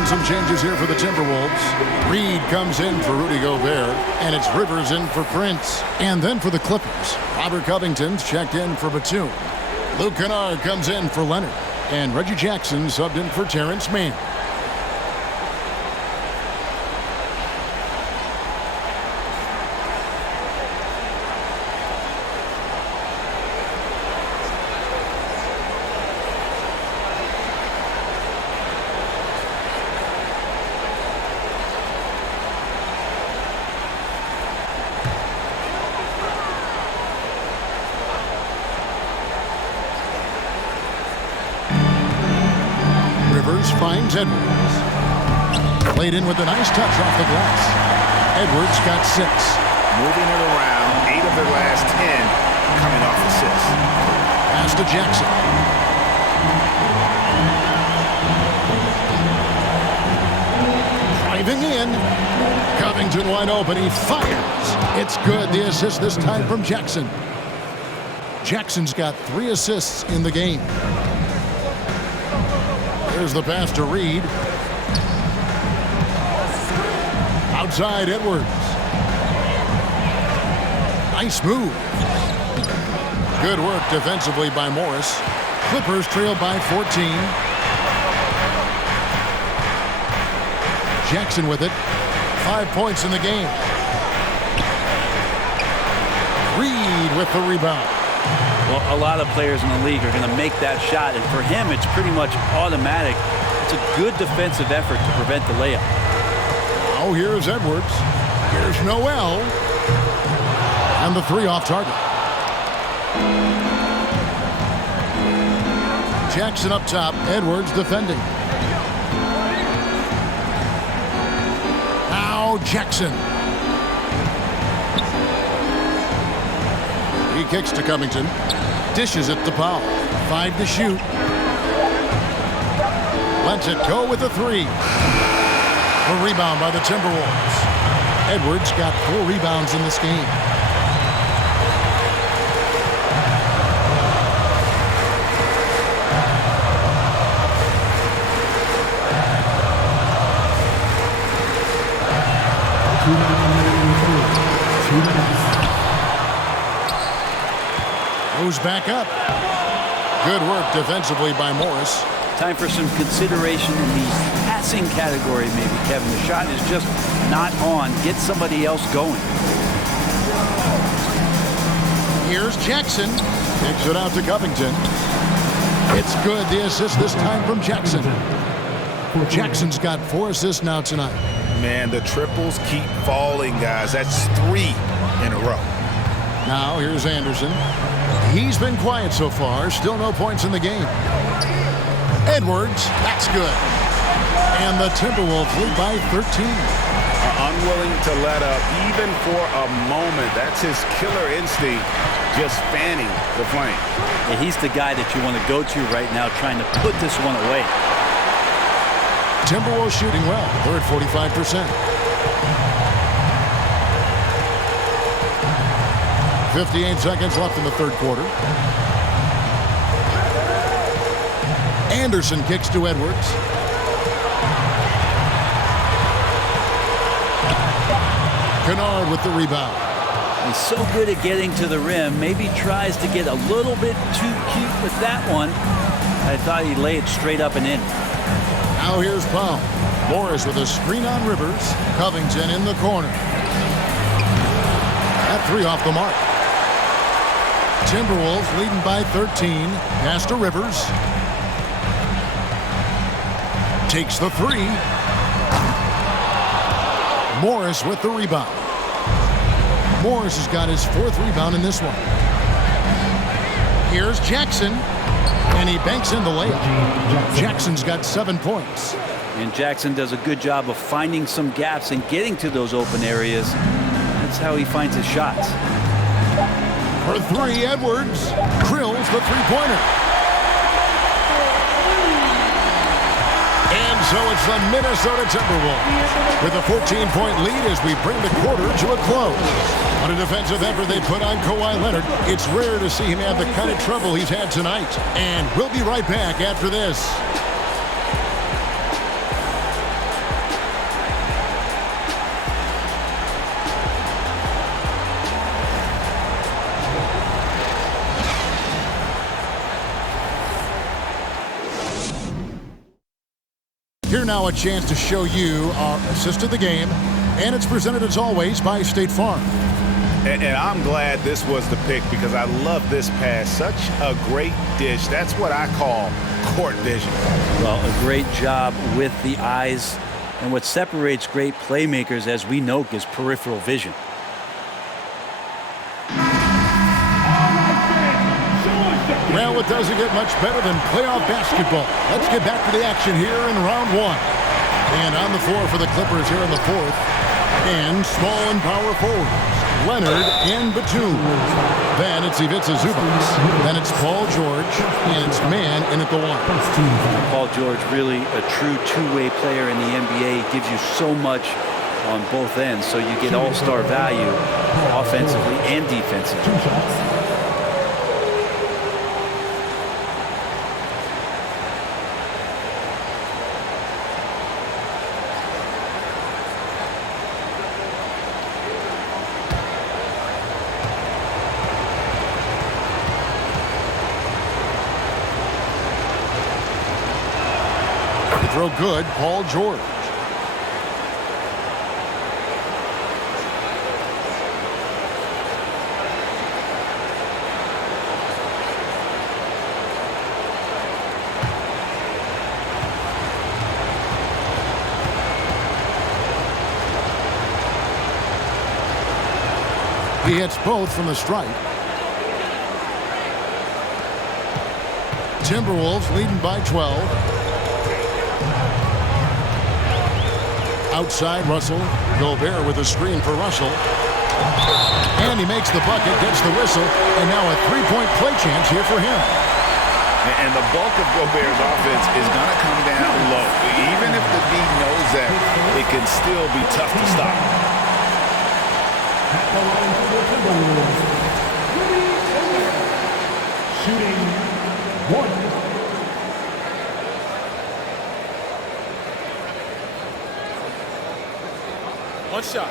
Some changes here for the Timberwolves. Reed comes in for Rudy Gobert, and it's Rivers in for Prince. And then for the Clippers, Robert Covington's checked in for Batum. Luke Kennard comes in for Leonard, and Reggie Jackson subbed in for Terrence Mann. Finds Edwards. Played in with a nice touch off the glass. Edwards got 6. Moving it around, 8 of their last 10 coming off assists. Pass to Jackson. Driving in. Covington wide open. He fires. It's good. The assist this time from Jackson. Jackson's got 3 assists in the game. Here's the pass to Reed. Outside Edwards. Nice move. Good work defensively by Morris. Clippers trail by 14. Jackson with it. 5 points in the game. Reed with the rebound. Well, a lot of players in the league are going to make that shot, and for him, it's pretty much automatic. It's a good defensive effort to prevent the layup. Oh, here's Edwards. Here's Noel. And the 3 off target. Jackson up top. Edwards defending. Now Jackson. He kicks to Covington. Dishes it to Powell. 5 to shoot. Lets it go with a 3. A rebound by the Timberwolves. Edwards got 4 rebounds in this game. Moves back up. Good work defensively by Morris. Time for some consideration in the passing category, maybe, Kevin. The shot is just not on. Get somebody else going. Here's Jackson. Kicks it out to Covington. It's good. The assist this time from Jackson. Jackson's got 4 assists now tonight. Man, the triples keep falling, guys. That's 3 in a row. Now here's Anderson. He's been quiet so far. Still no points in the game. Edwards, that's good. And the Timberwolves lead by 13. Unwilling to let up even for a moment. That's his killer instinct, just fanning the flame. Yeah, he's the guy that you want to go to right now, trying to put this one away. Timberwolves shooting well. They're at 45%. 58 seconds left in the third quarter. Anderson kicks to Edwards. Kennard with the rebound. He's so good at getting to the rim. Maybe tries to get a little bit too cute with that one. I thought he'd lay it straight up and in. Now here's Powell. Morris with a screen on Rivers. Covington in the corner. That 3 off the mark. Timberwolves leading by 13. Pass to Rivers. Takes the 3. Morris with the rebound. Morris has got his 4th rebound in this one. Here's Jackson. And he banks in the layup. Jackson's got 7 points. And Jackson does a good job of finding some gaps and getting to those open areas. That's how he finds his shots. For 3, Edwards drills the 3-pointer. And so it's the Minnesota Timberwolves with a 14-point lead as we bring the quarter to a close. What a defensive effort they put on Kawhi Leonard. It's rare to see him have the kind of trouble he's had tonight. And we'll be right back after this. Here now a chance to show you our assist of the game, and it's presented as always by State Farm. And I'm glad this was the pick because I love this pass. Such a great dish. That's what I call court vision. Well, a great job with the eyes. And what separates great playmakers, as we know, is peripheral vision. Well, it doesn't get much better than playoff basketball. Let's get back to the action here in round 1. And on the floor for the Clippers here in the 4th. And small and power forwards, Leonard and Batum. Then it's Ivica Zubac. Then it's Paul George. And it's Man in at the 1. Paul George, really a true two-way player in the NBA. Gives you so much on both ends. So you get all-star value offensively and defensively. Throw good, Paul George. He hits both from the stripe. Timberwolves leading by 12. Outside Russell. Gobert with a screen for Russell. And he makes the bucket, gets the whistle, and now a 3-point play chance here for him. And the bulk of Gobert's offense is going to come down low. Even if the D knows that, it can still be tough to stop. At the line for the Timberwolves, shooting 1. One shot.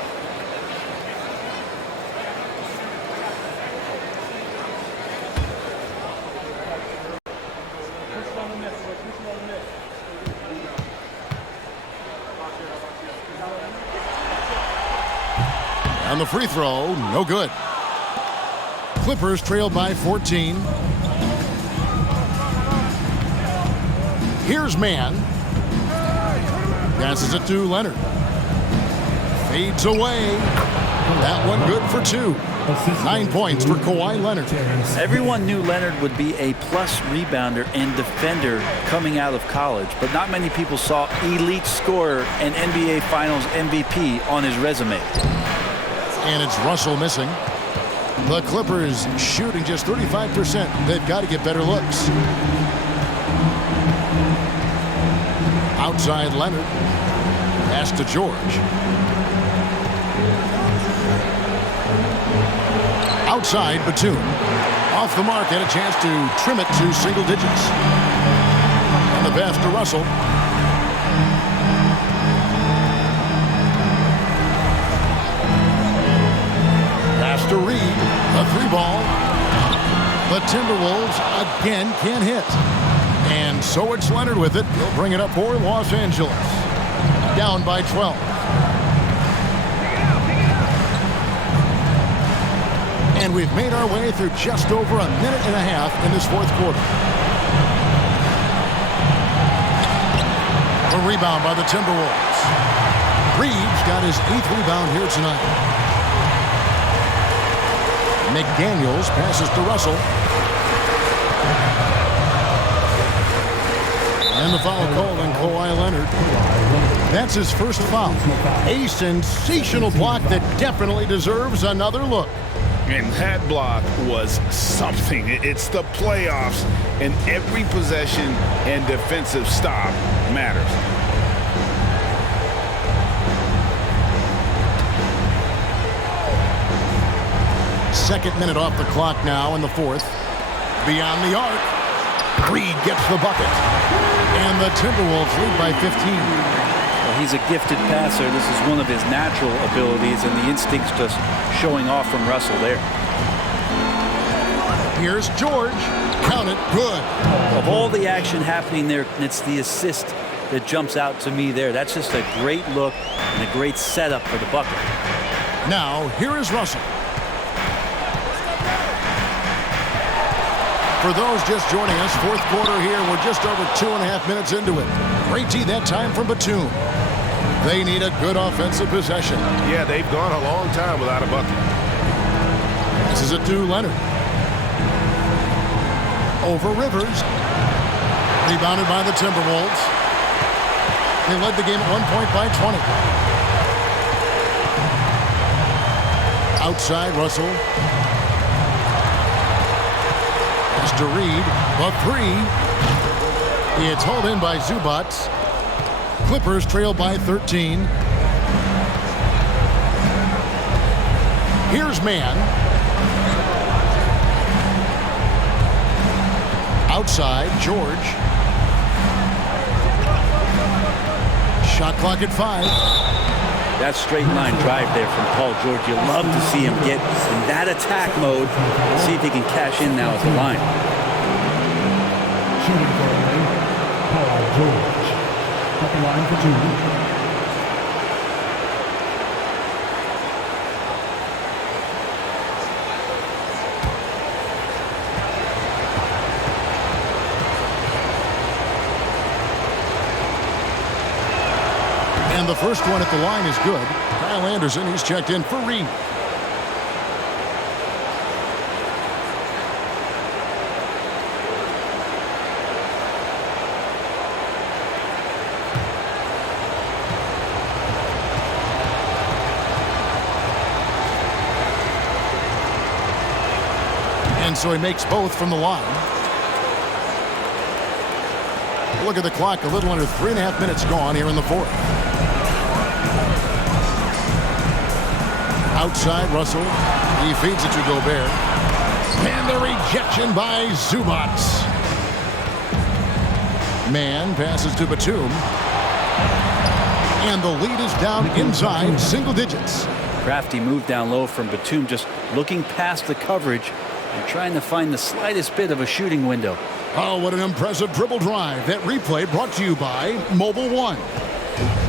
the free throw, no good. Clippers trail by 14. Here's Mann. Passes it to Leonard. Fades away. That one good for 2. 9 points for Kawhi Leonard. Everyone knew Leonard would be a plus rebounder and defender coming out of college, but not many people saw elite scorer and NBA Finals MVP on his resume. And it's Russell missing. The Clippers shooting just 35%. They've got to get better looks. Outside Leonard. Pass to George. Outside Batum. Off the mark and a chance to trim it to single digits. And the pass to Russell. Pass to Reed. A 3-ball. The Timberwolves again can't hit. And so it's Leonard with it. He'll bring it up for Los Angeles. Down by 12. And we've made our way through just over a minute and a half in this fourth quarter. A rebound by the Timberwolves. Reeves got his 8th rebound here tonight. McDaniels passes to Russell. And the foul called on Kawhi Leonard. That's his first foul. A sensational block that definitely deserves another look. And that block was something. It's the playoffs, and every possession and defensive stop matters. Second minute off the clock now in the fourth. Beyond the arc. Reed gets the bucket. And the Timberwolves lead by 15. Well, he's a gifted passer. This is one of his natural abilities, and the instincts just showing off from Russell there. Here's George. Count it. Good. Of all the action happening there, it's the assist that jumps out to me there. That's just a great look and a great setup for the bucket. Now, here is Russell. For those just joining us, fourth quarter here. We're just over 2.5 minutes into it. Great tee that time from Batum. They need a good offensive possession. Yeah, they've gone a long time without a bucket. This is it to Leonard. Over Rivers. Rebounded by the Timberwolves. They led the game at 1 point by 20. Outside Russell. Pass to Reed. The 3. It's hauled in by Zubac. Clippers trail by 13. Here's Mann. Outside, George. Shot clock at 5. That straight line drive there from Paul George. You love to see him get in that attack mode. See if he can cash in now at the line. Shooting currently, Paul George. At the line for 2. And the first one at the line is good. Kyle Anderson, he's checked in for Reed. And so he makes both from the line. Look at the clock, a little under 3.5 minutes gone here in the fourth. Outside Russell. He feeds it to Gobert. And the rejection by Zubac. Mann passes to Batum. And the lead is down inside single digits. Crafty move down low from Batum, just looking past the coverage and trying to find the slightest bit of a shooting window. Oh, what an impressive dribble drive. That replay brought to you by Mobile One.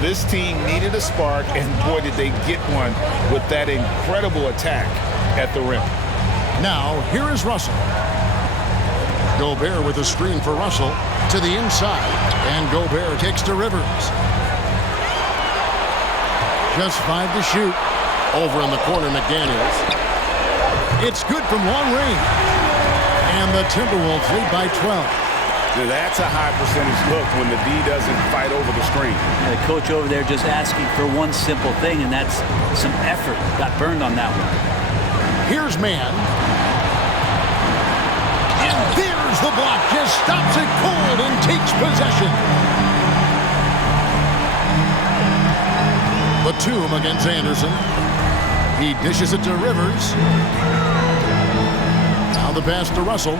This team needed a spark, and boy, did they get one with that incredible attack at the rim. Now, here is Russell. Gobert with a screen for Russell to the inside, and Gobert takes to Rivers. Just 5 to shoot. Over in the corner, McDaniels. It's good from long range. And the Timberwolves lead by 12. Now that's a high percentage look when the D doesn't fight over the screen. The coach over there just asking for one simple thing, and that's some effort. Got burned on that one. Here's Mann. And there's the block. Just stops it cold and takes possession. Batum against Anderson. He dishes it to Rivers. Now the pass to Russell.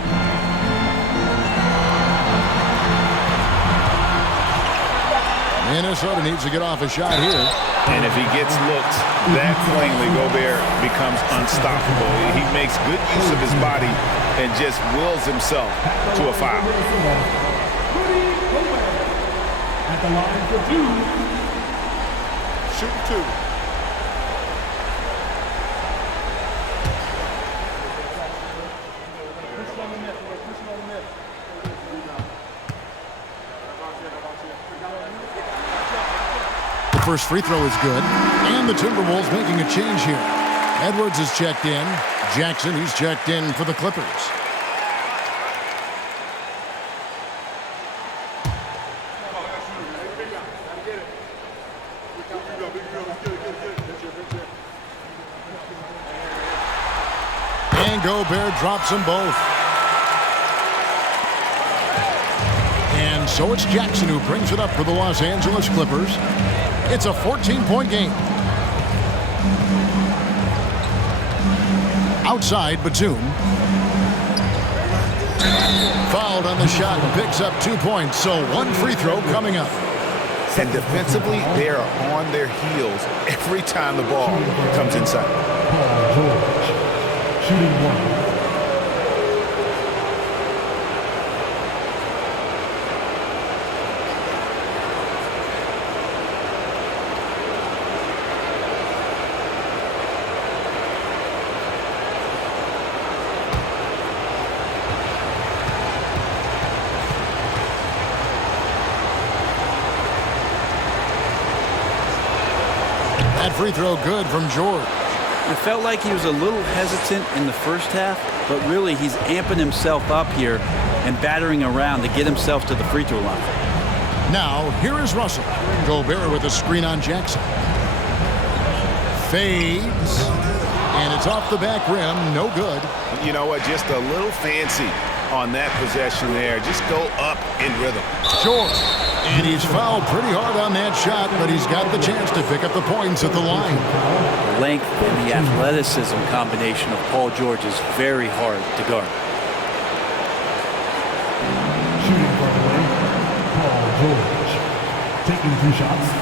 Minnesota needs to get off a shot here. And if he gets looked that plainly, Gobert becomes unstoppable. He makes good use of his body and just wills himself to a foul. At the line for 2. Shooting 2. The first free throw is good. And the Timberwolves making a change here. Edwards is checked in. Jackson, he's checked in for the Clippers. And Gobert drops them both. And so it's Jackson who brings it up for the Los Angeles Clippers. It's a 14-point game. Outside, Batum. Fouled on the shot and picks up 2 points. So one free throw coming up. And defensively, they are on their heels every time the ball comes inside. Paul George, shooting 1. That free throw good from George. It felt like he was a little hesitant in the first half, but really he's amping himself up here and battering around to get himself to the free throw line. Now, here is Russell. Gobert with a screen on Jackson. Fades. And it's off the back rim. No good. You know what? Just a little fancy on that possession there. Just go up in rhythm. George. And he's fouled pretty hard on that shot, but he's got the chance to pick up the points at the line. The length and the athleticism combination of Paul George is very hard to guard. Shooting for the win, Paul George. Taking 2 shots.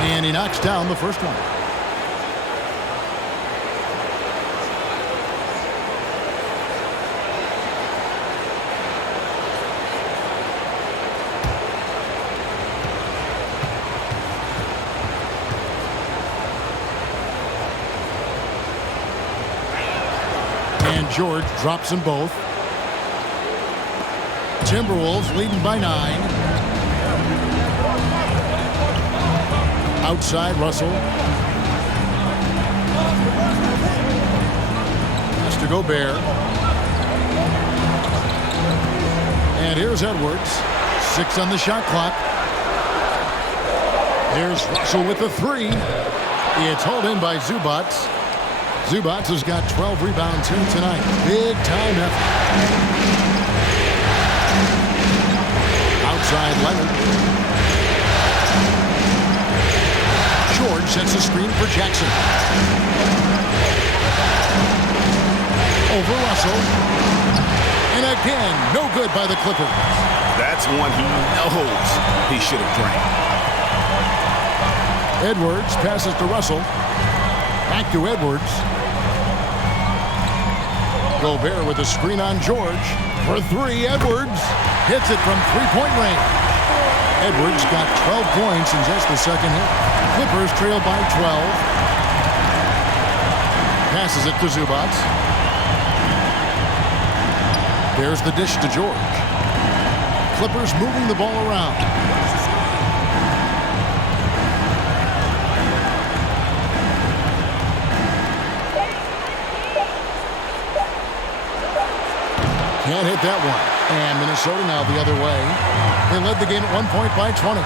And he knocks down the first one. And George drops them both. Timberwolves leading by 9. Outside, Russell. Has to Gobert. And here's Edwards. 6 on the shot clock. Here's Russell with the 3. It's hauled in by Zubac. Zubac has got 12 rebounds here tonight. Big time effort. Outside, Leonard. George sets a screen for Jackson. Over Russell. And again, no good by the Clippers. That's one he knows he should have drained. Edwards passes to Russell. Back to Edwards. Gobert with a screen on George. For three, Edwards hits it from three-point range. Edwards got 12 points in just the second half. Clippers trail by 12. Passes it to Zubac. There's the dish to George. Clippers moving the ball around. Can't hit that one. And Minnesota now the other way. They led the game at 1 point by 20.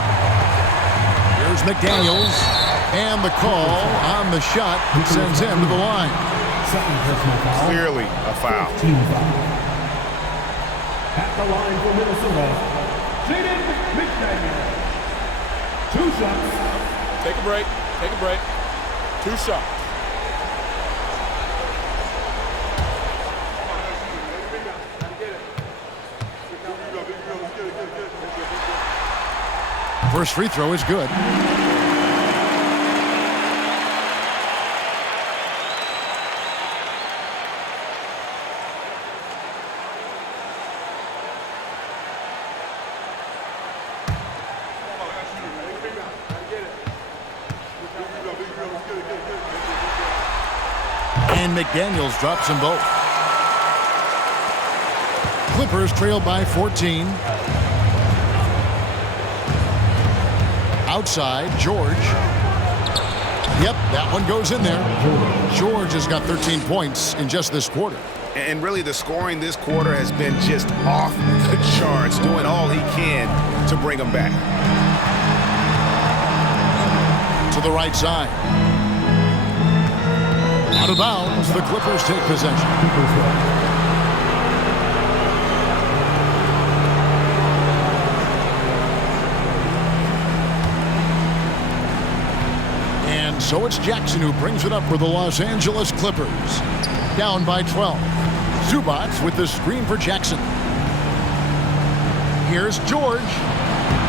Here's McDaniels. And the call on the shot sends him to the line. Clearly a foul. At the line for Minnesota, Jaden McDaniels. 2 shots. Take a break. Take a break. 2 shots. First free throw is good. And McDaniels drops them both. Clippers trail by 14. Outside, George. Yep, that one goes in there. George has got 13 points in just this quarter. And really the scoring this quarter has been just off the charts, doing all he can to bring them back. To the right side. Out of bounds, the Clippers take possession. So it's Jackson who brings it up for the Los Angeles Clippers. Down by 12. Zubac with the screen for Jackson. Here's George.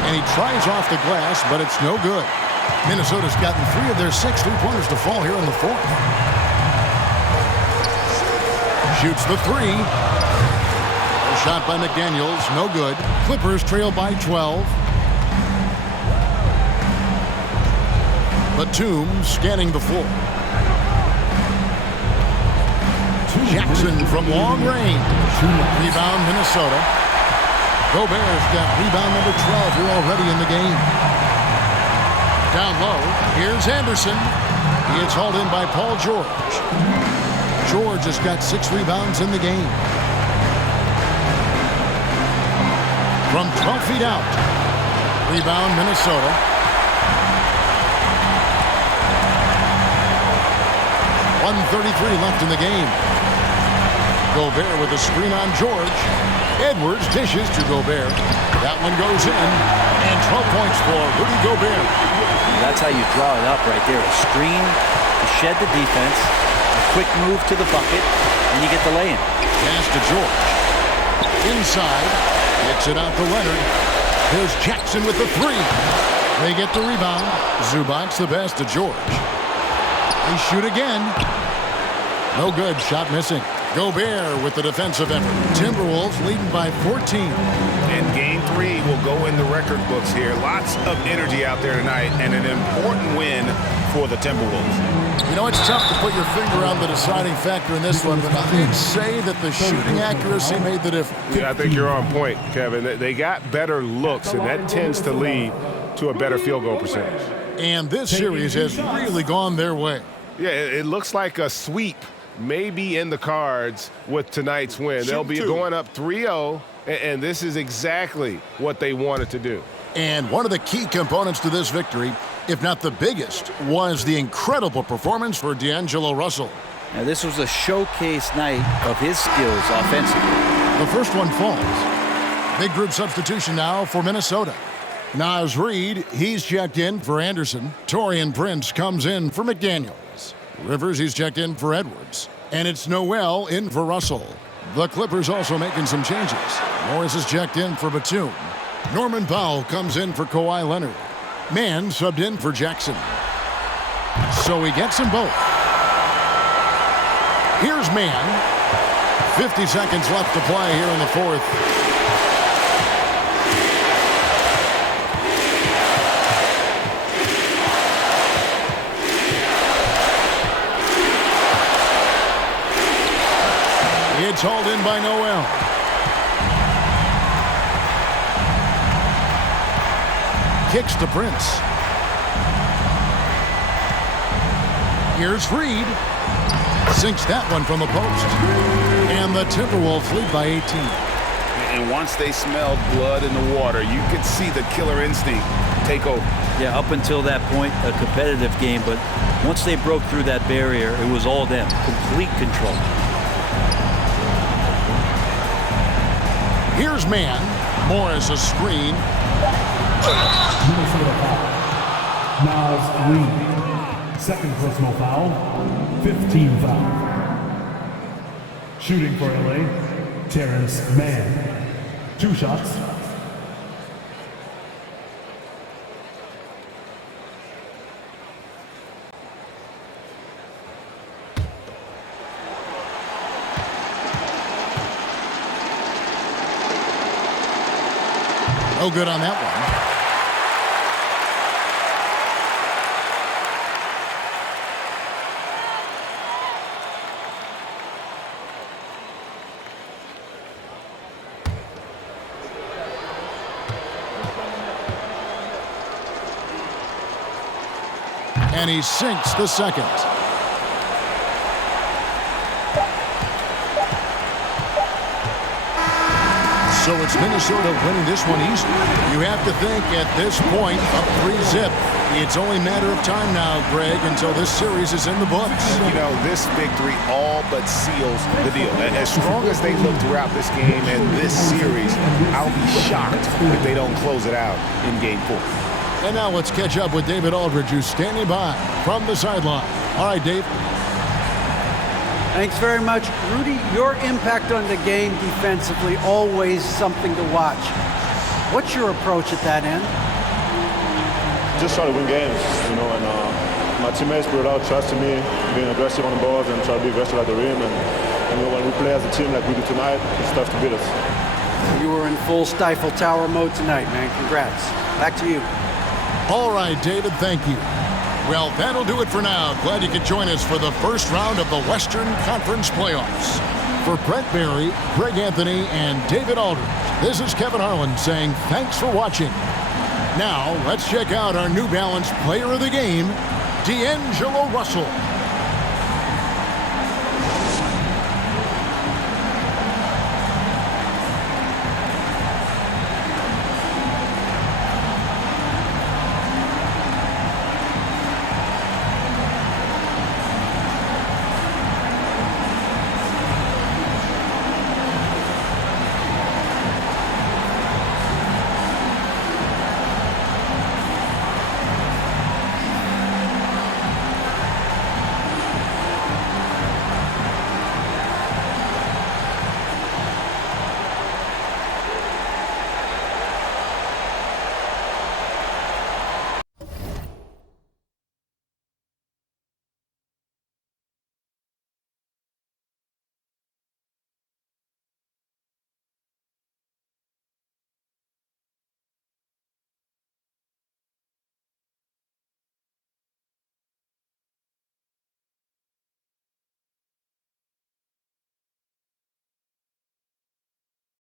And he tries off the glass, but it's no good. Minnesota's gotten 3 of their 6 three-pointers to fall here in the fourth. Shoots the 3. A shot by McDaniels, no good. Clippers trail by 12. Batum scanning the floor. Jackson from long range. Rebound Minnesota. Gobert's got rebound number 12 here already in the game. Down low, here's Anderson. He gets hauled in by Paul George. George has got 6 rebounds in the game. From 12 feet out. Rebound Minnesota. 1:33 left in the game. Gobert with a screen on George. Edwards dishes to Gobert. That one goes in. And 12 points for Rudy Gobert. That's how you draw it up right there. A screen to shed the defense, a quick move to the bucket, and you get the lay-in. Pass to George. Inside. Gets it out to Leonard. Here's Jackson with the 3. They get the rebound. Zubac the best to George. They shoot again. No good. Shot missing. Gobert with the defensive effort. Timberwolves leading by 14. And game 3 will go in the record books here. Lots of energy out there tonight and an important win for the Timberwolves. You know, it's tough to put your finger on the deciding factor in this one, but I'd say that the shooting accuracy made the difference. Yeah, I think you're on point, Kevin. They got better looks, and that tends to lead to a better field goal percentage. And this series has really gone their way. Yeah, it looks like a sweep may be in the cards with tonight's win. They'll be going up 3-0, and this is exactly what they wanted to do. And one of the key components to this victory, if not the biggest, was the incredible performance for D'Angelo Russell. Now, this was a showcase night of his skills offensively. The first one falls. Big group substitution now for Minnesota. Naz Reid, he's checked in for Anderson. Taurean Prince comes in for McDaniels. Rivers, he's checked in for Edwards. And it's Noel in for Russell. The Clippers also making some changes. Morris is checked in for Batum. Norman Powell comes in for Kawhi Leonard. Mann subbed in for Jackson. So he gets them both. Here's Mann. 50 seconds left to play here in the fourth. It's hauled in by Noel. Kicks to Prince. Here's Reed. Sinks that one from the post. And the Timberwolves lead by 18. And once they smelled blood in the water, you could see the killer instinct take over. Yeah, up until that point, a competitive game, but once they broke through that barrier, it was all them. Complete control. Here's Mann. Morris a screen. Minnesota foul. Miles Reed. Second personal foul. 15 foul. Shooting for LA, Terrence Mann. 2 shots. No good on that one. And he sinks the second. So it's Minnesota winning this one easily. You have to think at this point, up 3-zip. It's only a matter of time now, Greg, until this series is in the books. You know, this victory all but seals the deal. As strong as they look throughout this game and this series, I'll be shocked if they don't close it out in Game 4. And now let's catch up with David Aldridge, who's standing by from the sideline. All right, Dave. Thanks very much. Rudy, your impact on the game defensively, always something to watch. What's your approach at that end? Just try to win games, you know, and my teammates put out trust in me, being aggressive on the balls and try to be aggressive at the rim. And you know, when we play as a team like we do tonight, it's tough to beat us. You were in full Stifle Tower mode tonight, man. Congrats. Back to you. All right, David, thank you. Well, that'll do it for now. Glad you could join us for the first round of the Western Conference Playoffs. For Brett Barry, Greg Anthony, and David Aldridge, this is Kevin Harlan saying thanks for watching. Now, let's check out our New Balance Player of the Game, D'Angelo Russell.